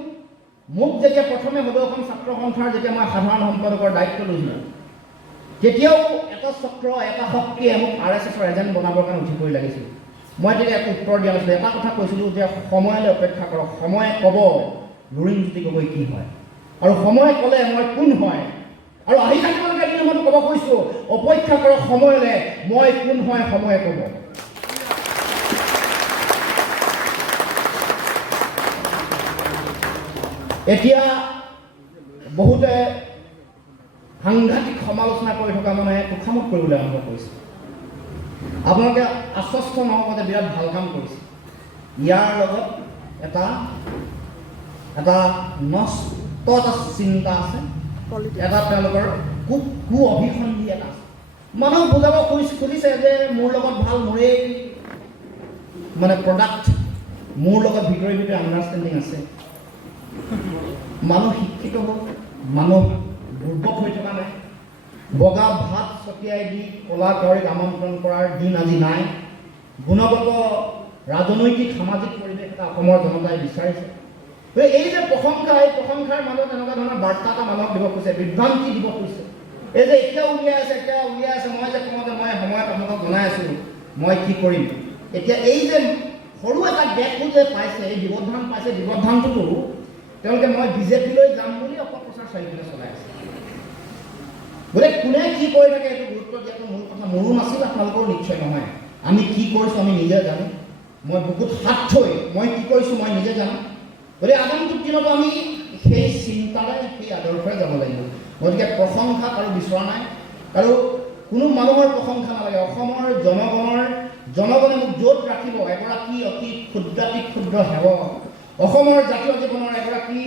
মোক যেতিয়া প্ৰথমে সদৌ ছাত্ৰ সন্থাৰ যেতিয়া মই সাধাৰণ সম্পাদকৰ দায়িত্ব লৈছিলোঁ, তেতিয়াও এটা চক্ৰ, এটা শক্তিয়ে মোক RSSৰ এজেণ্ট বনাবৰ কাৰণে উঠি পৰি লাগিছিল। মই তেতিয়া একো উত্তৰ দিয়া নাছিলোঁ। এটা কথা কৈছিলোঁ যে সময়লৈ অপেক্ষা কৰক, সময়ে ক'ব লুৰিণজ্যোতি গগৈ কি হয়, আৰু সময়ে ক'লে মই কোন হয়। আৰু আহি থাকিবলগীয়া দিন মই ক'ব খুজিছোঁ, অপেক্ষা কৰক সময়লৈ, মই কোন হয় সময়ে ক'ব। এতিয়া বহুতে সাংঘাতিক সমালোচনা কৰি থকা মানুহে তোষামত কৰিবলৈ আৰম্ভ কৰিছে। আপোনালোকে আশ্বস্ত নহ'ব যে বিৰাট ভাল কাম কৰিছে। ইয়াৰ লগত এটা নষ্ট এটা চিন্তা আছে, এটা তেওঁলোকৰ কু অভিসন্ধি এটা আছে। মানুহ বুজাব খুজিছে যে মোৰ লগত ভাল, মোৰেই মানে প্ৰডাক্ট, মোৰ লগত ভিতৰে ভিতৰে আণ্ডাৰষ্টেণ্ডিং আছে। মানুহ শিক্ষিত হ'ল, মানুহ দুৰ্বল হৈ থকা নাই। বগা ভাত ছটিয়াই দি কলা কাউৰীক আমন্ত্ৰণ কৰাৰ দিন আজি নাই। গুণগত ৰাজনৈতিক সামাজিক পৰিৱেশ এটা অসমৰ জনতাই বিচাৰিছে। এই যে প্ৰশংসা, এই প্ৰশংসাৰ মাজত এনেকুৱা ধৰণৰ বাৰ্তা এটা মানুহক দিব খুজিছে, বিভ্ৰান্তি দিব খুজিছে। এই যে এতিয়া উলিয়াই আছে, মই যে কওঁ যে মই সময়ত আপোনালোকক জনাই আছিলোঁ মই কি কৰিম। এতিয়া এই যে সৰু এটা গেপো যে পাইছে, এই বিৱধান পাইছে, বিৱধানটোতো তেওঁলোকে মই বিজেপিলৈ যাম বুলি অপপ্ৰচাৰ চাৰিওফালে চলাই আছে। গতিকে কোনে কি কৰি থাকে এইটো গুৰুত্ব দিয়াটো মূল কথা মোৰো নাছিল, আপোনালোকৰ নিশ্চয় নহয়। আমি কি কৰিছোঁ আমি নিজে জানো। মই বুকুত হাত থৈ মই কি কৰিছোঁ মই নিজে জানো। গতিকে আগন্তুক দিনতো আমি সেই চিন্তাৰে, সেই আদৰ্শৰে যাব লাগিব। গতিকে প্ৰশংসা কাৰো বিচৰা নাই, আৰু কোনো মানুহৰ প্ৰশংসা নালাগে। অসমৰ জনগণে মোক য'ত ৰাখিব, এগৰাকী অতি ক্ষুদ্ৰাতি ক্ষুদ্ৰ সেৱক, অসমৰ জাতীয় জীৱনৰ এগৰাকী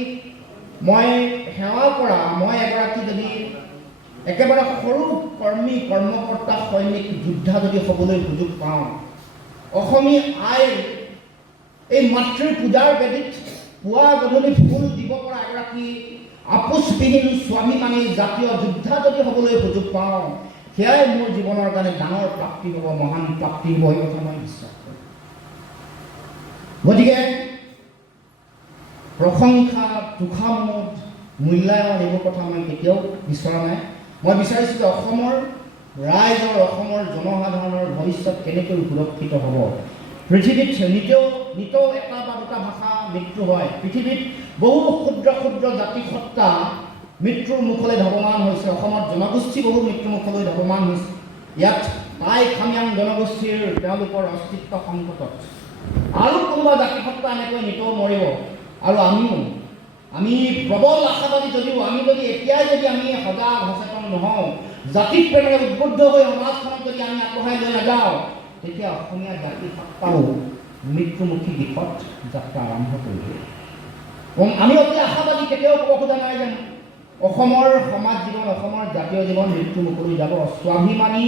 মই সেৱা কৰা, মই এগৰাকী যদি একেবাৰে সৰু কৰ্মকৰ্তা, সৈনিক, যোদ্ধা যদি হ'বলৈ সুযোগ পাওঁ, অসমী আইৰ এই মাতৃৰ পূজাৰ বেদীত পুৱা গধূলি ফুল দিব পৰা এগৰাকী আপোচবিহীন স্বাভিমানী জাতীয় যোদ্ধা যদি হ'বলৈ সুযোগ পাওঁ, সেয়াই মোৰ জীৱনৰ কাৰণে ডাঙৰ প্ৰাপ্তি হ'ব, মহান প্ৰাপ্তি হ'ব, এই কথা মই বিশ্বাস কৰোঁ। গতিকে প্ৰশংসা, তুষামোদ, মূল্যায়ন এইবোৰ কথা মই কেতিয়াও বিচৰা নাই। মই বিচাৰিছোঁ যে অসমৰ ৰাইজৰ, অসমৰ জনসাধাৰণৰ ভৱিষ্যত কেনেকৈ সুৰক্ষিত হ'ব। পৃথিৱীত নিতৌ এটা বা দুটা ভাষা মৃত্যু হয়। পৃথিৱীত বহু ক্ষুদ্ৰ ক্ষুদ্ৰ জাতিসত্তা মৃত্যুৰ মুখলৈ ধাৱমান হৈছে। অসমত জনগোষ্ঠী বহু মৃত্যু মুখলৈ ধাৱমান হৈছে। ইয়াত টাই খাময়াং জনগোষ্ঠীৰ তেওঁলোকৰ অস্তিত্ব সংকটত। আৰু কোনোবা জাতিসত্তা এনেকৈ নিতৌ মৰিব, আৰু আমি প্ৰবল আশাবাদী যদিও আমি যদি এতিয়াই যদি আমি সজাগ সচেতন নহওঁ, জাতিক প্ৰেমেৰে উদ্বুদ্ধ হৈ সমাজখনক যদি আমি আগবঢ়াই লৈ নাযাওঁ, তেতিয়া অসমীয়া জাতিসত্তাও মৃত্যুমুখী দিশত যাত্ৰা আৰম্ভ কৰিব। আমি অতি আশাবাদী, কেতিয়াও ক'ব খোজা নাই যে অসমৰ সমাজ জীৱন, অসমৰ জাতীয় জীৱন মৃত্যুমুখলৈ যাব। স্বাভিমানী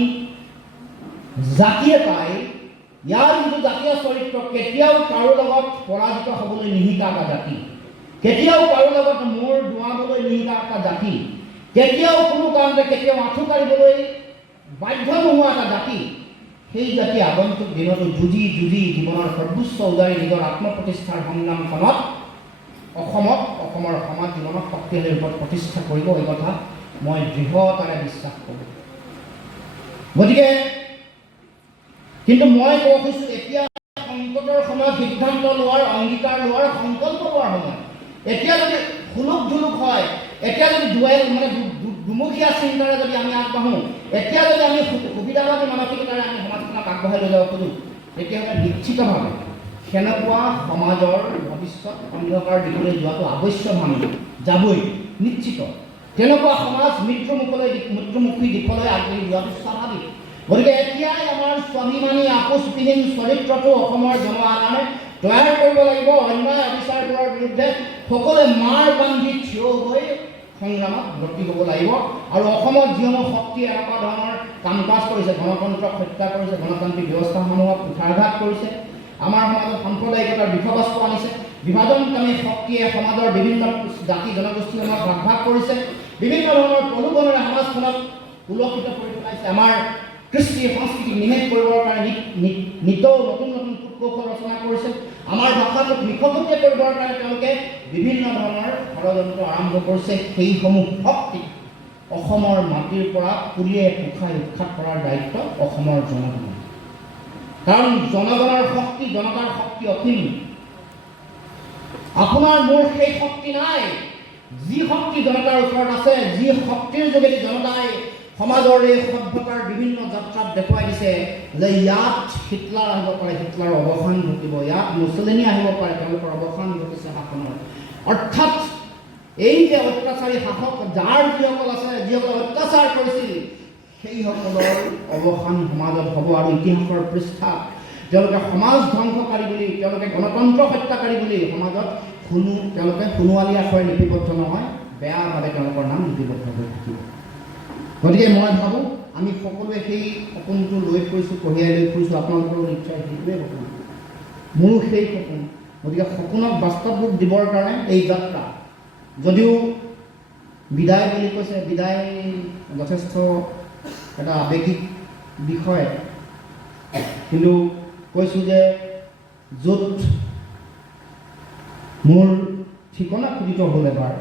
জাতি এটাই ইয়াৰ যিটো জাতীয় চৰিত্ৰ, কেতিয়াও কাৰো লগত পৰাজিত হ'বলৈ নিশিকা এটা জাতি, কেতিয়াও কাৰো লগত মূৰ দোৱাবলৈ নিশিকা এটা জাতি, কেতিয়াও কোনো কাৰণতে কেতিয়াও আঁঠু কাঢ়িবলৈ বাধ্য নোহোৱা এটা জাতি। সেই জাতি আগন্তুক দিনতো যুঁজি জীৱনৰ সৰ্বোচ্চ উজাৰি নিজৰ আত্মপ্ৰতিষ্ঠাৰ সংগ্ৰামখনত অসমৰ সমাজ জীৱনক শক্তিশালী ৰূপত প্ৰতিষ্ঠা কৰিব, এই কথা মই দৃঢ়তাৰে বিশ্বাস কৰোঁ। গতিকে কিন্তু মই ক'ব খুজিছোঁ, এতিয়া সংকটৰ সময়ত সিদ্ধান্ত লোৱাৰ, অংগীকাৰ লোৱাৰ, সংকল্প লোৱাৰ সময়। এতিয়া যদি সুলুক ধুলুক হয়, এতিয়া যদি দুমুখীয়া চিন্তাৰে যদি আমি আগবাঢ়োঁ, এতিয়া যদি আমি সুবিধাবাদী মানসিকতাৰে আমি সমাজখনক আগবঢ়াই লৈ যাব খোজোঁ, তেতিয়াহ'লে নিশ্চিতভাৱে সেনেকুৱা সমাজৰ ভৱিষ্যত অন্ধকাৰ দিশলৈ যোৱাটো আৱশ্যভামী যাবই, নিশ্চিত। তেনেকুৱা সমাজ মৃত্যুমুখী দিশলৈ আগবাঢ়ি যোৱাটো স্বাভাৱিক। গতিকে এতিয়াই আমাৰ স্বাভিমানী আপোচবিহীন চৰিত্ৰটো অসমৰ জনসাধাৰণে তৈয়াৰ কৰিব লাগিব। অন্যায় অবিচাৰবোৰৰ বিৰুদ্ধে সকলোৱে মাৰ বান্ধি থিয় হৈ সংগ্ৰামত ব্ৰতী হ'ব লাগিব। আৰু অসমত যিসমূহ শক্তিয়ে এনেকুৱা ধৰণৰ কাম কাজ কৰিছে, গণতন্ত্ৰক হত্যা কৰিছে, গণতান্ত্ৰিক ব্যৱস্থাসমূহক কুঠাৰঘাত কৰিছে, আমাৰ সমাজত সাম্প্ৰদায়িকতাৰ বিষবস্তু আনিছে, বিভাজনকামী শক্তিয়ে সমাজৰ বিভিন্ন জাতি জনগোষ্ঠীসমূহক ভাগ কৰিছে, বিভিন্ন ধৰণৰ প্ৰলোভনেৰে সমাজখনক উলসিত কৰি পেলাইছে, আমাৰ কৃষ্টি সংস্কৃতিক নিমেষ কৰিবৰ কাৰণে নিতৌ নতুন কৌশল ৰচনা কৰিছে, আমাৰ ভাষাটোক নিশকতীয়া কৰিবৰ কাৰণে তেওঁলোকে বিভিন্ন ধৰণৰ ষড়যন্ত্ৰ আৰম্ভ কৰিছে। সেইসমূহ শক্তি অসমৰ মাটিৰ পৰা পুলিয়াই পোখাই উৎখাত কৰাৰ দায়িত্ব অসমৰ জনগণৰ। কাৰণ জনগণৰ শক্তি, জনতাৰ শক্তি অসীম। আপোনাৰ মোৰ সেই শক্তি নাই। যি শক্তি জনতাৰ ওচৰত আছে, যি শক্তিৰ যোগেদি জনতাই সমাজৰ এই সভ্যতাৰ বিভিন্ন যাত্ৰাত দেখুৱাই দিছে যে ইয়াত হিটলাৰ আহিব পাৰে, হিটলাৰৰ অৱসান ঘটিব, ইয়াত মুছলিনী আহিব পাৰে, তেওঁলোকৰ অৱসান ঘটিছে শাসনৰ। অৰ্থাৎ এই যে অত্যাচাৰী শাসক, যাৰ যিসকল আছে, যিসকলে অত্যাচাৰ কৰিছিল, সেইসকলৰ অৱসান সমাজত হ'ব। আৰু ইতিহাসৰ পৃষ্ঠাত তেওঁলোকে সমাজ ধ্বংসকাৰী বুলি, তেওঁলোকে গণতন্ত্ৰ হত্যাকাৰী বুলি সমাজত তেওঁলোকে সোণোৱালী আখৰে লিপিবদ্ধ নহয়, বেয়াভাৱে তেওঁলোকৰ নাম লিপিবদ্ধ হৈ থাকিব। গতিকে মই ভাবোঁ আমি সকলোৱে সেই সপোনটো লৈ ফুৰিছোঁ, কঢ়িয়াই লৈ ফুৰিছোঁ। আপোনালোকৰো নিশ্চয় সেইটোৱে সপোন, মোৰো সেই সপোন। গতিকে সপোনক বাস্তৱ ৰূপ দিবৰ কাৰণে এই যাত্ৰা, যদিও বিদায় বুলি কৈছে, বিদায় যথেষ্ট এটা আৱেগিক বিষয়, কিন্তু কৈছোঁ যে য'ত মোৰ ঠিকনা খোদিত হ'ল এবাৰ,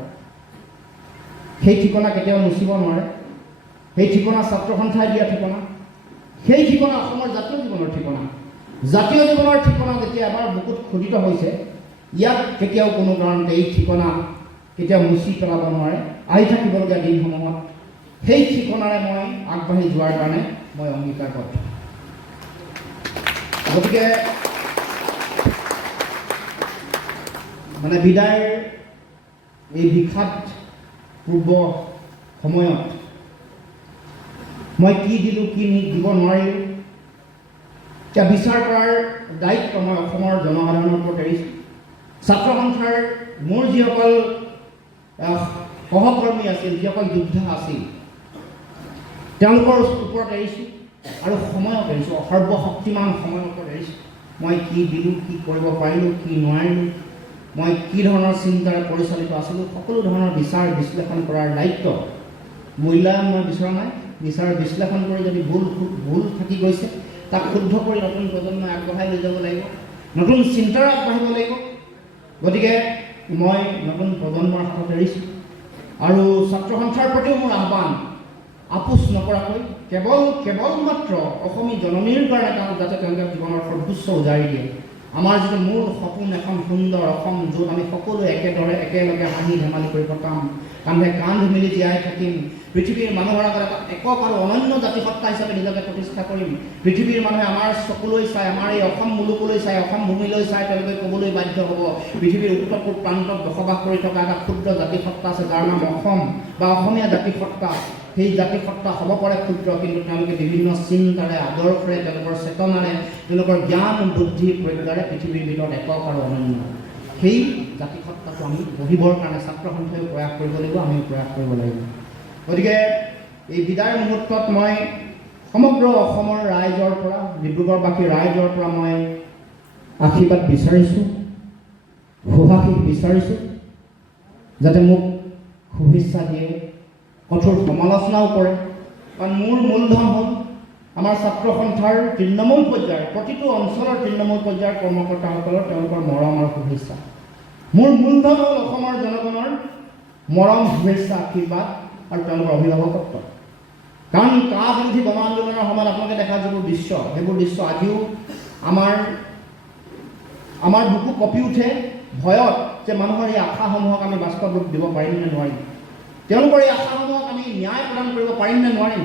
সেই ঠিকনা কেতিয়াও মুচিব নোৱাৰে। সেই ঠিকনা ছাত্ৰ সন্থাই দিয়া ঠিকনা, সেই ঠিকনা অসমৰ জাতীয় জীৱনৰ ঠিকনা। জাতীয় জীৱনৰ ঠিকনা যেতিয়া এবাৰ বুকুত খোদিত হৈছে, ইয়াত কেতিয়াও কোনো কাৰণতে এই ঠিকনা কেতিয়াও মুচি পেলাব নোৱাৰে। আহি থাকিবলগীয়া দিনসমূহত সেই ঠিকনাৰে মই আগবাঢ়ি যোৱাৰ কাৰণে মই অংগীকাৰবদ্ধ। গতিকে বিদায়ৰ এই বিষাদ পূৰ্ব সময়ত মই কি দিলোঁ, কি দিব নোৱাৰিলোঁ, এতিয়া বিচাৰ কৰাৰ দায়িত্ব মই অসমৰ জনসাধাৰণৰ ওপৰত এৰিছোঁ। ছাত্ৰ সন্থাৰ মোৰ যিসকল সহকৰ্মী আছিল, যিসকল যোদ্ধা আছিল, তেওঁলোকৰ ওপৰত এৰিছোঁ আৰু সময়ক এৰিছোঁ, সৰ্বশক্তিমান সময়ৰ ওপৰত এৰিছোঁ। মই কি দিলোঁ, কি কৰিব পাৰিলোঁ, কি নোৱাৰিলোঁ, মই কি ধৰণৰ চিন্তাৰে পৰিচালিত আছিলোঁ, সকলো ধৰণৰ বিচাৰ বিশ্লেষণ কৰাৰ দায়িত্ব, মূল্যায়ন মই বিচৰা নাই। বিচাৰ বিশ্লেষণ কৰি যদি ভুল থাকি গৈছে, তাক শুদ্ধ কৰি নতুন প্ৰজন্মই আগবঢ়াই লৈ যাব লাগিব, নতুন চিন্তাৰে আগবাঢ়িব লাগিব। গতিকে মই নতুন প্ৰজন্মৰ হাতত এৰিছোঁ। আৰু ছাত্ৰ সন্থাৰ প্ৰতিও মোৰ আহ্বান, আপোচ নকৰাকৈ কেৱল মাত্ৰ অসমী জননীৰ কাৰণে যাতে তেওঁলোকে জীৱনৰ সৰ্বোচ্চ উজাৰি দিয়ে। আমাৰ যিটো মূল সপোন, এখন সুন্দৰ অসম, য'ত আমি সকলোৱে একেলগে হাঁহি ধেমালি কৰি কটাম, কান্ধে কান্ধ মিলি জীয়াই থাকিম, পৃথিৱীৰ মানুহৰ আগত এটা একক আৰু অনন্য জাতিসত্তা হিচাপে নিজকে প্ৰতিষ্ঠা কৰিম। পৃথিৱীৰ মানুহে আমাৰ চকুলৈ চাই, আমাৰ এই অসম মুলুকলৈ চাই, অসম ভূমিলৈ চাই তেওঁলোকে ক'বলৈ বাধ্য হ'ব, পৃথিৱীৰ উত্তৰ পূব প্ৰান্তত বসবাস কৰি থকা এটা ক্ষুদ্ৰ জাতিসত্তা আছে, যাৰ নাম অসম বা অসমীয়া জাতিসত্তা। সেই জাতিসত্তা হ'ব পাৰে ক্ষুদ্ৰ, কিন্তু তেওঁলোকে বিভিন্ন চিন্তাৰে, আদৰ্শৰে, তেওঁলোকৰ চেতনাৰে, তেওঁলোকৰ জ্ঞান বুদ্ধি প্ৰজ্ঞাৰে পৃথিৱীৰ ভিতৰত একক আৰু অনন্য। সেই জাতিসত্তাটো আমি গঢ়িবৰ কাৰণে ছাত্ৰ সন্থাইও প্ৰয়াস কৰিব লাগিব, আমিও প্ৰয়াস কৰিব লাগিব। গতিকে এই বিদায়ৰ মুহূৰ্তত মই সমগ্ৰ অসমৰ ৰাইজৰ পৰা, ডিব্ৰুগড়বাসী ৰাইজৰ পৰা মই আশীৰ্বাদ বিচাৰিছোঁ, শুভাশীষ বিচাৰিছোঁ, যাতে মোক শুভেচ্ছা দিয়ে, কঠোৰ সমালোচনাও কৰে। কাৰণ মোৰ মূলধন হ'ল আমাৰ ছাত্ৰ সন্থাৰ তৃণমূল পৰ্যায়ৰ, প্ৰতিটো অঞ্চলৰ তৃণমূল পৰ্যায়ৰ কৰ্মকৰ্তাসকলৰ তেওঁলোকৰ মৰম আৰু শুভেচ্ছা। মোৰ মূলধন হ'ল অসমৰ জনগণৰ মৰম, শুভেচ্ছা, আশীৰ্বাদ আৰু তেওঁলোকৰ অভিভাৱকত্ব। কাৰণ কা বিৰোধী গণ আন্দোলনৰ সময়ত আপোনালোকে দেখা যিবোৰ দৃশ্য, সেইবোৰ দৃশ্য আজিও আমাৰ বুকু কঁপি উঠে ভয়ত, যে মানুহৰ এই আশাসমূহক আমি বাস্তৱ ৰূপ দিব পাৰিম নে নোৱাৰিম, তেওঁলোকৰ এই আশাসমূহক আমি ন্যায় প্ৰদান কৰিব পাৰিম নে নোৱাৰিম।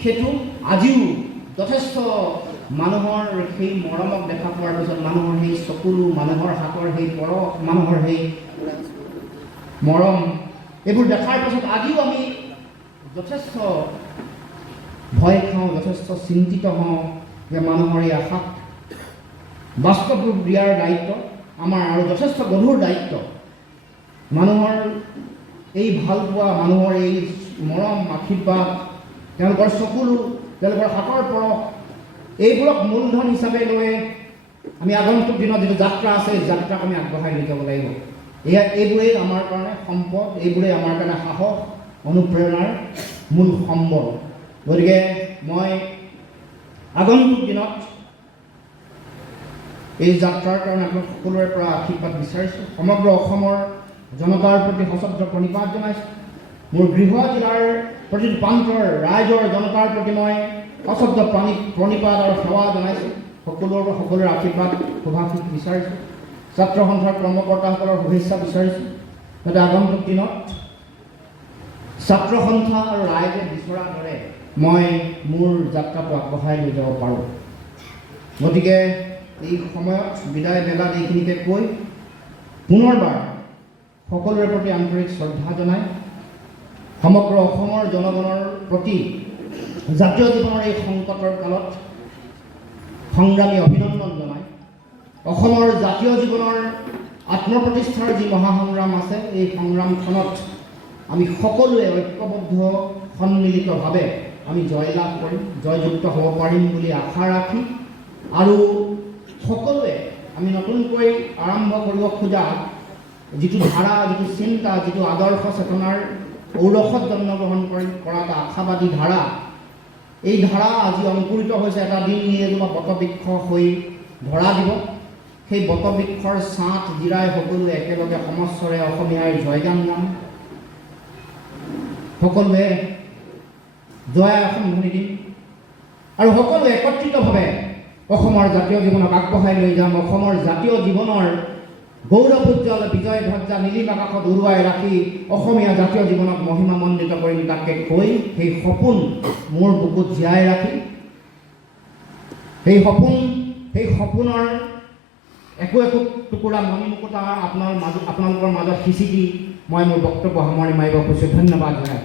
সেইটো আজিও যথেষ্ট মানুহৰ সেই মৰমক দেখা পোৱাৰ পিছত, মানুহৰ সেই চকুলো, মানুহৰ হাতৰ সেই পৰশ, মানুহৰ সেই মৰম, এইবোৰ দেখাৰ পিছত আজিও আমি যথেষ্ট ভয় খাওঁ, যথেষ্ট চিন্তিত হওঁ যে মানুহৰ এই আশাক বাস্তৱ ৰূপ দিয়াৰ দায়িত্ব আমাৰ, আৰু যথেষ্ট গধুৰ দায়িত্ব। মানুহৰ এই ভাল পোৱা, মানুহৰ এই মৰম, আশীৰ্বাদ, তেওঁলোকৰ চকুলো, তেওঁলোকৰ হাতৰ পৰশ, এইবোৰক মূলধন হিচাপে লৈ আমি আগন্তুক দিনত যিটো যাত্ৰা আছে, এই যাত্ৰাক আমি আগবঢ়াই লৈ যাব লাগিব। এইবোৰেই আমাৰ কাৰণে সম্পদ, এইবোৰেই আমাৰ কাৰণে সাহস, অনুপ্ৰেৰণাৰ মূল সম্বল। গতিকে মই আগন্তুক দিনত এই যাত্ৰাৰ কাৰণে আপোনালোক সকলোৰে পৰা আশীৰ্বাদ বিচাৰিছোঁ। সমগ্ৰ অসমৰ জনতাৰ প্ৰতি সশ্ৰদ্ধ প্ৰণিপাত জনাইছোঁ। মোৰ গৃহ জিলাৰ প্ৰতিটো প্ৰান্তৰ ৰাইজৰ জনতাৰ প্ৰতি মই সশ্ৰদ্ধ প্ৰণিপাত আৰু সেৱা জনাইছোঁ। সকলোৰে আশীৰ্বাদ, শুভাশীষ বিচাৰিছোঁ। ছাত্ৰ সন্থাৰ কৰ্মকৰ্তাসকলৰ শুভেচ্ছা বিচাৰিছোঁ, যাতে আগন্তুক দিনত ছাত্ৰ সন্থা আৰু ৰাইজে বিচৰাৰ দৰে মই মোৰ যাত্ৰাটো আগবঢ়াই লৈ যাব পাৰোঁ। গতিকে এই সময়ত বিদায় বেলাত এইখিনিকে কৈ পুনৰবাৰ সকলোৰে প্ৰতি আন্তৰিক শ্ৰদ্ধা জনাই সমগ্ৰ অসমৰ জনগণৰ প্ৰতি জাতীয় জীৱনৰ এই সংকটৰ কালত সংগ্ৰামী অভিনন্দন জনাই অসমৰ জাতীয় জীৱনৰ আত্মপ্ৰতিষ্ঠাৰ যি মহাসংগ্ৰাম আছে এই সংগ্ৰামখনত আমি সকলোৱে ঐক্যবদ্ধ সন্মিলিতভাৱে আমি জয়লাভ কৰিম, জয়যুক্ত হ'ব পাৰিম বুলি আশা ৰাখি আৰু সকলোৱে আমি নতুনকৈ আৰম্ভ কৰিব খোজা যিটো ধাৰা, যিটো চিন্তা, যিটো আদৰ্শ চেতনাৰ ঔৰসত জন্মগ্ৰহণ কৰা এটা আশাবাদী ধাৰা, এই ধাৰা আজি অংকুৰিত হৈছে। এটা দিন নি এজোপা বটবৃক্ষ হৈ ধৰা দিব। সেই বটবৃক্ষৰ ছাঁত জিৰাই সকলোৱে একেলগে সমস্বৰে অসমীয়াৰ জয়গান গাম, সকলোৱে জয় অসম ধ্বনি দিম আৰু সকলোৱে একত্ৰিতভাৱে অসমৰ জাতীয় জীৱনক আগবঢ়াই লৈ যাম। অসমৰ জাতীয় জীৱনৰ গৌৰৱ উজ্জ্বল বিজয় ধ্বজা নীলিম আকাশত উৰুৱাই ৰাখি অসমীয়া জাতীয় জীৱনক মহিমামণ্ডিত কৰিম। তাকে কৈ সেই সপোন মোৰ বুকুত জীয়াই ৰাখি সেই সপোনৰ একো টুকুৰা মণিমুকুতা আপোনালোকৰ মাজত সিঁচি দি মই মোৰ বক্তব্য সামৰণি মাৰিব খুজিছোঁ। ধন্যবাদ জনাই